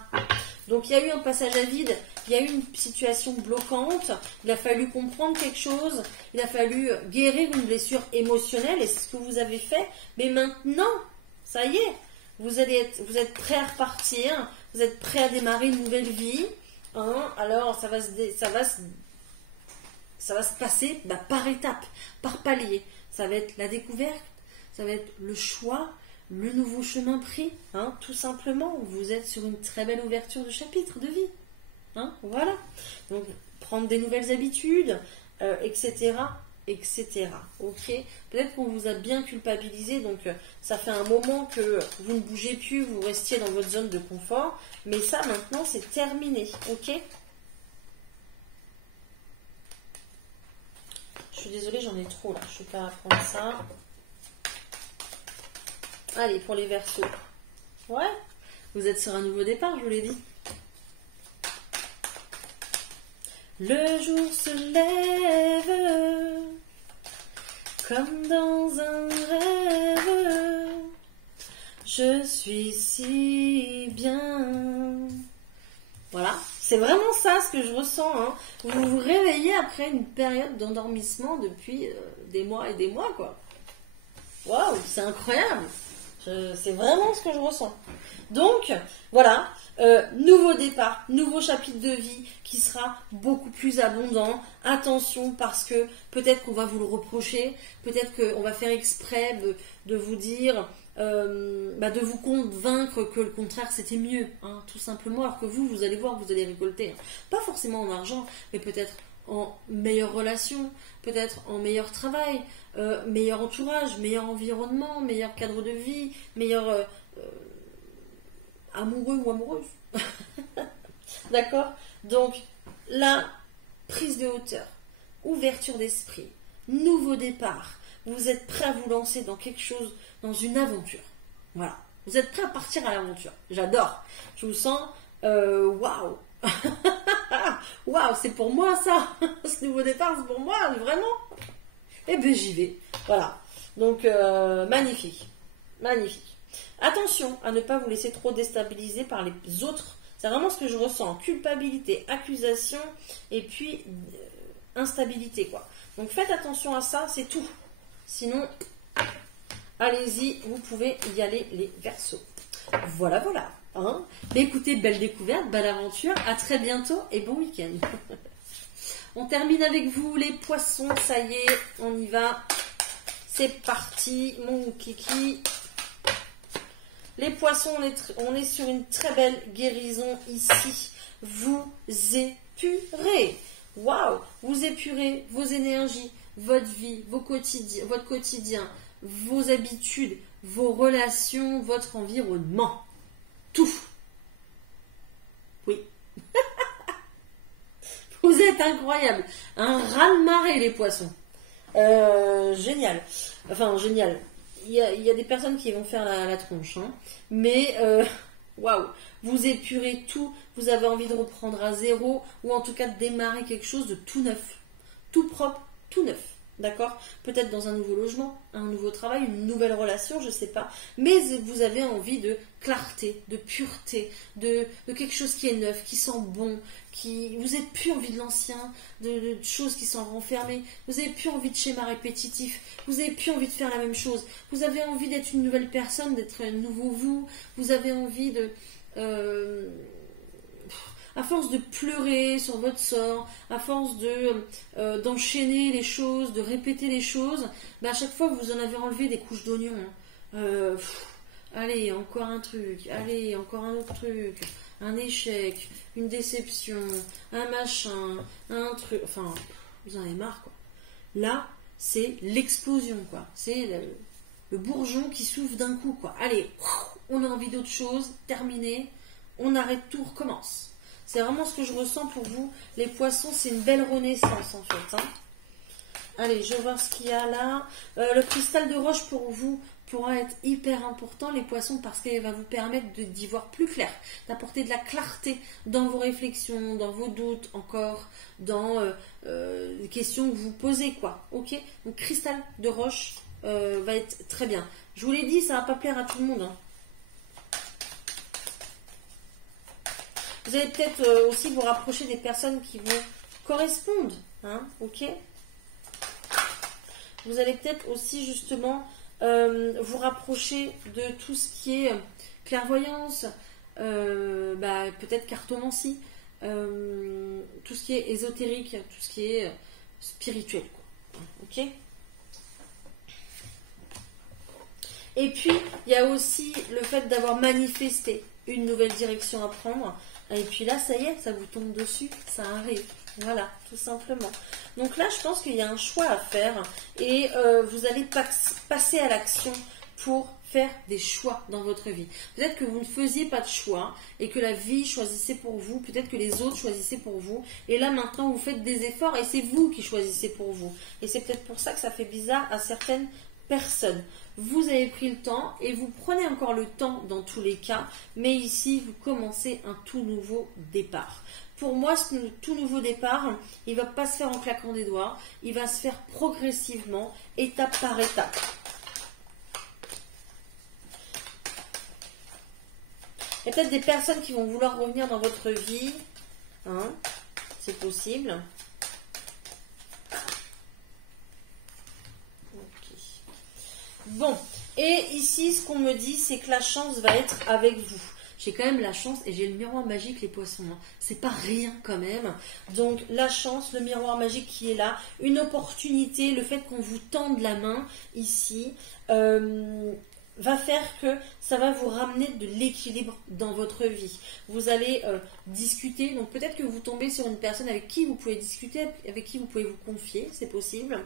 Donc il y a eu un passage à vide, il y a eu une situation bloquante, il a fallu comprendre quelque chose, il a fallu guérir une blessure émotionnelle et c'est ce que vous avez fait. Mais maintenant, ça y est, vous êtes prêt à repartir, vous êtes prêt à démarrer une nouvelle vie. Hein, alors ça va se passer par étapes, par paliers. Ça va être la découverte, ça va être le choix, le nouveau chemin pris, hein, tout simplement. Vous êtes sur une très belle ouverture de chapitre de vie. Hein, voilà. Donc, prendre des nouvelles habitudes, etc. etc. Ok. Peut-être qu'on vous a bien culpabilisé, donc ça fait un moment que vous ne bougez plus, vous restiez dans votre zone de confort, mais ça maintenant c'est terminé. Ok. Je suis désolée, j'en ai trop là, je ne vais pas prendre ça. Allez, pour les Verseaux. Ouais, vous êtes sur un nouveau départ, je vous l'ai dit. Le jour se lève comme dans un rêve. Je suis si bien. Voilà, c'est vraiment ça ce que je ressens. Hein. Vous vous réveillez après une période d'endormissement depuis des mois et des mois, quoi. Waouh, c'est incroyable. C'est vraiment ce que je ressens. Donc, voilà, nouveau départ, nouveau chapitre de vie qui sera beaucoup plus abondant. Attention, parce que peut-être qu'on va vous le reprocher, peut-être qu'on va faire exprès de vous dire, de vous convaincre que le contraire c'était mieux, hein, tout simplement, alors que vous allez voir, vous allez récolter, hein. Pas forcément en argent, mais peut-être en meilleure relation, peut-être en meilleur travail, meilleur entourage, meilleur environnement, meilleur cadre de vie, meilleur amoureux ou amoureuse. D'accord? Donc, la prise de hauteur, ouverture d'esprit, nouveau départ. Vous êtes prêt à vous lancer dans quelque chose, dans une aventure. Voilà. Vous êtes prêt à partir à l'aventure. J'adore. Je vous sens, waouh. Waouh, c'est pour moi ça. Ce nouveau départ, c'est pour moi, vraiment. Eh bien, j'y vais. Voilà. Donc, magnifique. Magnifique. Attention à ne pas vous laisser trop déstabiliser par les autres. C'est vraiment ce que je ressens. Culpabilité, accusation et puis instabilité, quoi. Donc, faites attention à ça, c'est tout. Sinon, allez-y, vous pouvez y aller, les Verseaux. Voilà, voilà. Hein. Mais écoutez, belle découverte, belle aventure. À très bientôt et bon week-end. On termine avec vous, les Poissons. Ça y est, on y va. C'est parti, mon kiki. Les Poissons, on est sur une très belle guérison ici. Vous épurez. Waouh! Vous épurez vos énergies, votre vie, votre quotidien, vos habitudes, vos relations, votre environnement. Tout. Oui. Vous êtes incroyable. Un raz-de-marée, les Poissons. Génial. Enfin, génial. Il y a des personnes qui vont faire la tronche. Hein. Mais, waouh. Vous épurez tout. Vous avez envie de reprendre à zéro. Ou en tout cas de démarrer quelque chose de tout neuf. Tout propre, tout neuf. D'accord? Peut-être dans un nouveau logement, un nouveau travail, une nouvelle relation, je ne sais pas. Mais vous avez envie de clarté, de pureté, de quelque chose qui est neuf, qui sent bon, vous n'avez plus envie de l'ancien, de choses qui sont renfermées. Vous n'avez plus envie de schéma répétitif. Vous n'avez plus envie de faire la même chose. Vous avez envie d'être une nouvelle personne, d'être un nouveau vous. Vous avez envie de... à force de pleurer sur votre sort, à force d'enchaîner les choses, de répéter les choses, à chaque fois vous en avez enlevé des couches d'oignons. Allez, encore un truc, allez, encore un autre truc, un échec, une déception, un machin, un truc, enfin, vous en avez marre, quoi. Là, c'est l'explosion, quoi. C'est le bourgeon qui souffle d'un coup, quoi. Allez, on a envie d'autre chose, terminé, on arrête tout, recommence. C'est vraiment ce que je ressens pour vous. Les poissons, c'est une belle renaissance, en fait. Hein. Allez, je vais voir ce qu'il y a là. Le cristal de roche, pour vous, pourra être hyper important, les poissons, parce qu'il va vous permettre d'y voir plus clair, d'apporter de la clarté dans vos réflexions, dans vos doutes encore, dans les questions que vous posez, quoi. Ok. Donc cristal de roche va être très bien. Je vous l'ai dit, ça va pas plaire à tout le monde. Hein. Vous allez peut-être aussi vous rapprocher des personnes qui vous correspondent. Hein, ok. Vous allez peut-être aussi justement vous rapprocher de tout ce qui est clairvoyance, peut-être cartomancie, tout ce qui est ésotérique, tout ce qui est spirituel, quoi. Ok. Et puis il y a aussi le fait d'avoir manifesté une nouvelle direction à prendre. Et puis là, ça y est, ça vous tombe dessus, ça arrive. Voilà, tout simplement. Donc là, je pense qu'il y a un choix à faire et vous allez passer à l'action pour faire des choix dans votre vie. Peut-être que vous ne faisiez pas de choix et que la vie choisissait pour vous, peut-être que les autres choisissaient pour vous. Et là, maintenant, vous faites des efforts et c'est vous qui choisissez pour vous. Et c'est peut-être pour ça que ça fait bizarre à certaines personnes. Vous avez pris le temps et vous prenez encore le temps dans tous les cas, mais ici, vous commencez un tout nouveau départ. Pour moi, ce tout nouveau départ, il ne va pas se faire en claquant des doigts, il va se faire progressivement, étape par étape. Il y a peut-être des personnes qui vont vouloir revenir dans votre vie, hein, c'est possible. Okay. Bon, et ici, ce qu'on me dit, c'est que la chance va être avec vous. J'ai quand même la chance et j'ai le miroir magique, les poissons. Hein. C'est pas rien quand même. Donc la chance, le miroir magique qui est là, une opportunité, le fait qu'on vous tende la main ici, va faire que ça va vous ramener de l'équilibre dans votre vie. Vous allez discuter, donc peut-être que vous tombez sur une personne avec qui vous pouvez discuter, avec qui vous pouvez vous confier, c'est possible.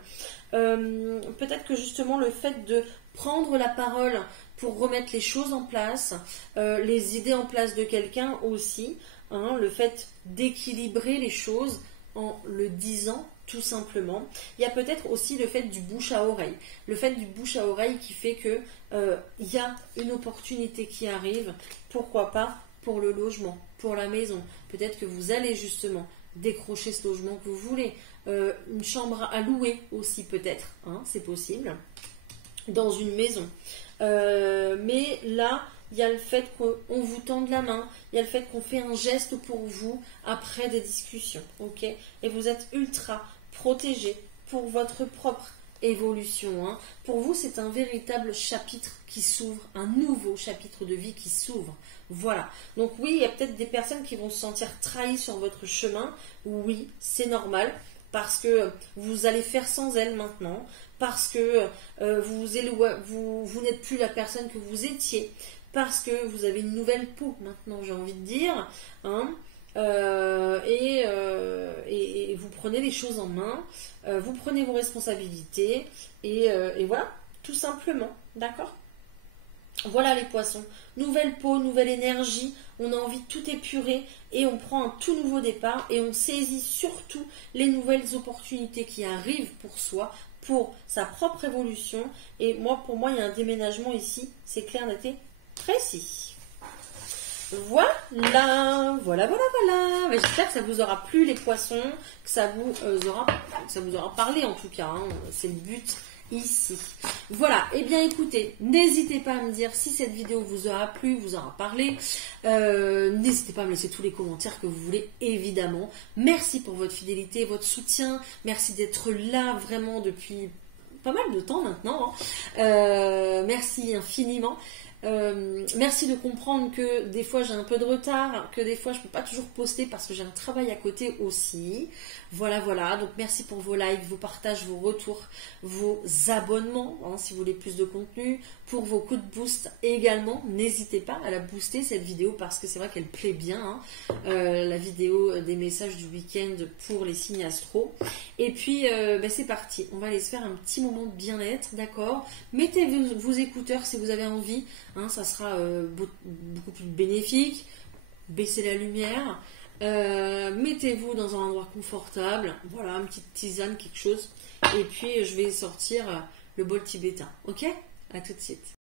Peut-être que justement le fait de prendre la parole pour remettre les choses en place, les idées en place de quelqu'un aussi, hein, le fait d'équilibrer les choses en le disant tout simplement. Il y a peut-être aussi le fait du bouche à oreille. Le fait du bouche à oreille qui fait que il y a une opportunité qui arrive, pourquoi pas pour le logement, pour la maison. Peut-être que vous allez justement décrocher ce logement que vous voulez. Une chambre à louer aussi peut-être, hein, c'est possible, dans une maison. Mais là, il y a le fait qu'on vous tende la main, il y a le fait qu'on fait un geste pour vous après des discussions, ok? Et vous êtes ultra protégé pour votre propre évolution. Hein. Pour vous, c'est un véritable chapitre qui s'ouvre, un nouveau chapitre de vie qui s'ouvre. Voilà. Donc oui, il y a peut-être des personnes qui vont se sentir trahies sur votre chemin. Oui, c'est normal, parce que vous allez faire sans elles maintenant, parce que vous n'êtes plus la personne que vous étiez, parce que vous avez une nouvelle peau maintenant, j'ai envie de dire, hein, et vous prenez les choses en main, vous prenez vos responsabilités, et voilà, tout simplement, d'accord ? Voilà les poissons, nouvelle peau, nouvelle énergie, on a envie de tout épurer et on prend un tout nouveau départ et on saisit surtout les nouvelles opportunités qui arrivent pour soi, pour sa propre évolution. Et moi, pour moi, il y a un déménagement ici, c'est clair, net et précis. Voilà. J'espère que ça vous aura plu les poissons, que ça vous aura parlé en tout cas, hein. C'est le but ici. Voilà, et bien écoutez, n'hésitez pas à me dire si cette vidéo vous aura plu, vous aura parlé. N'hésitez pas à me laisser tous les commentaires que vous voulez, évidemment. Merci pour votre fidélité, votre soutien. Merci d'être là vraiment depuis pas mal de temps maintenant. Hein. Merci infiniment. Merci de comprendre que des fois j'ai un peu de retard, que des fois je peux pas toujours poster parce que j'ai un travail à côté aussi. Voilà, voilà. Donc merci pour vos likes, vos partages, vos retours, vos abonnements, hein, si vous voulez plus de contenu, pour vos coups de boost également. N'hésitez pas à la booster cette vidéo parce que c'est vrai qu'elle plaît bien, hein. La vidéo des messages du week-end pour les signes astro. Et puis c'est parti, on va aller se faire un petit moment de bien-être, d'accord? Mettez vos écouteurs si vous avez envie, hein, ça sera beaucoup plus bénéfique. Baissez la lumière, mettez-vous dans un endroit confortable, voilà, une petite tisane, quelque chose, et puis je vais sortir le bol tibétain, ok? À tout de suite.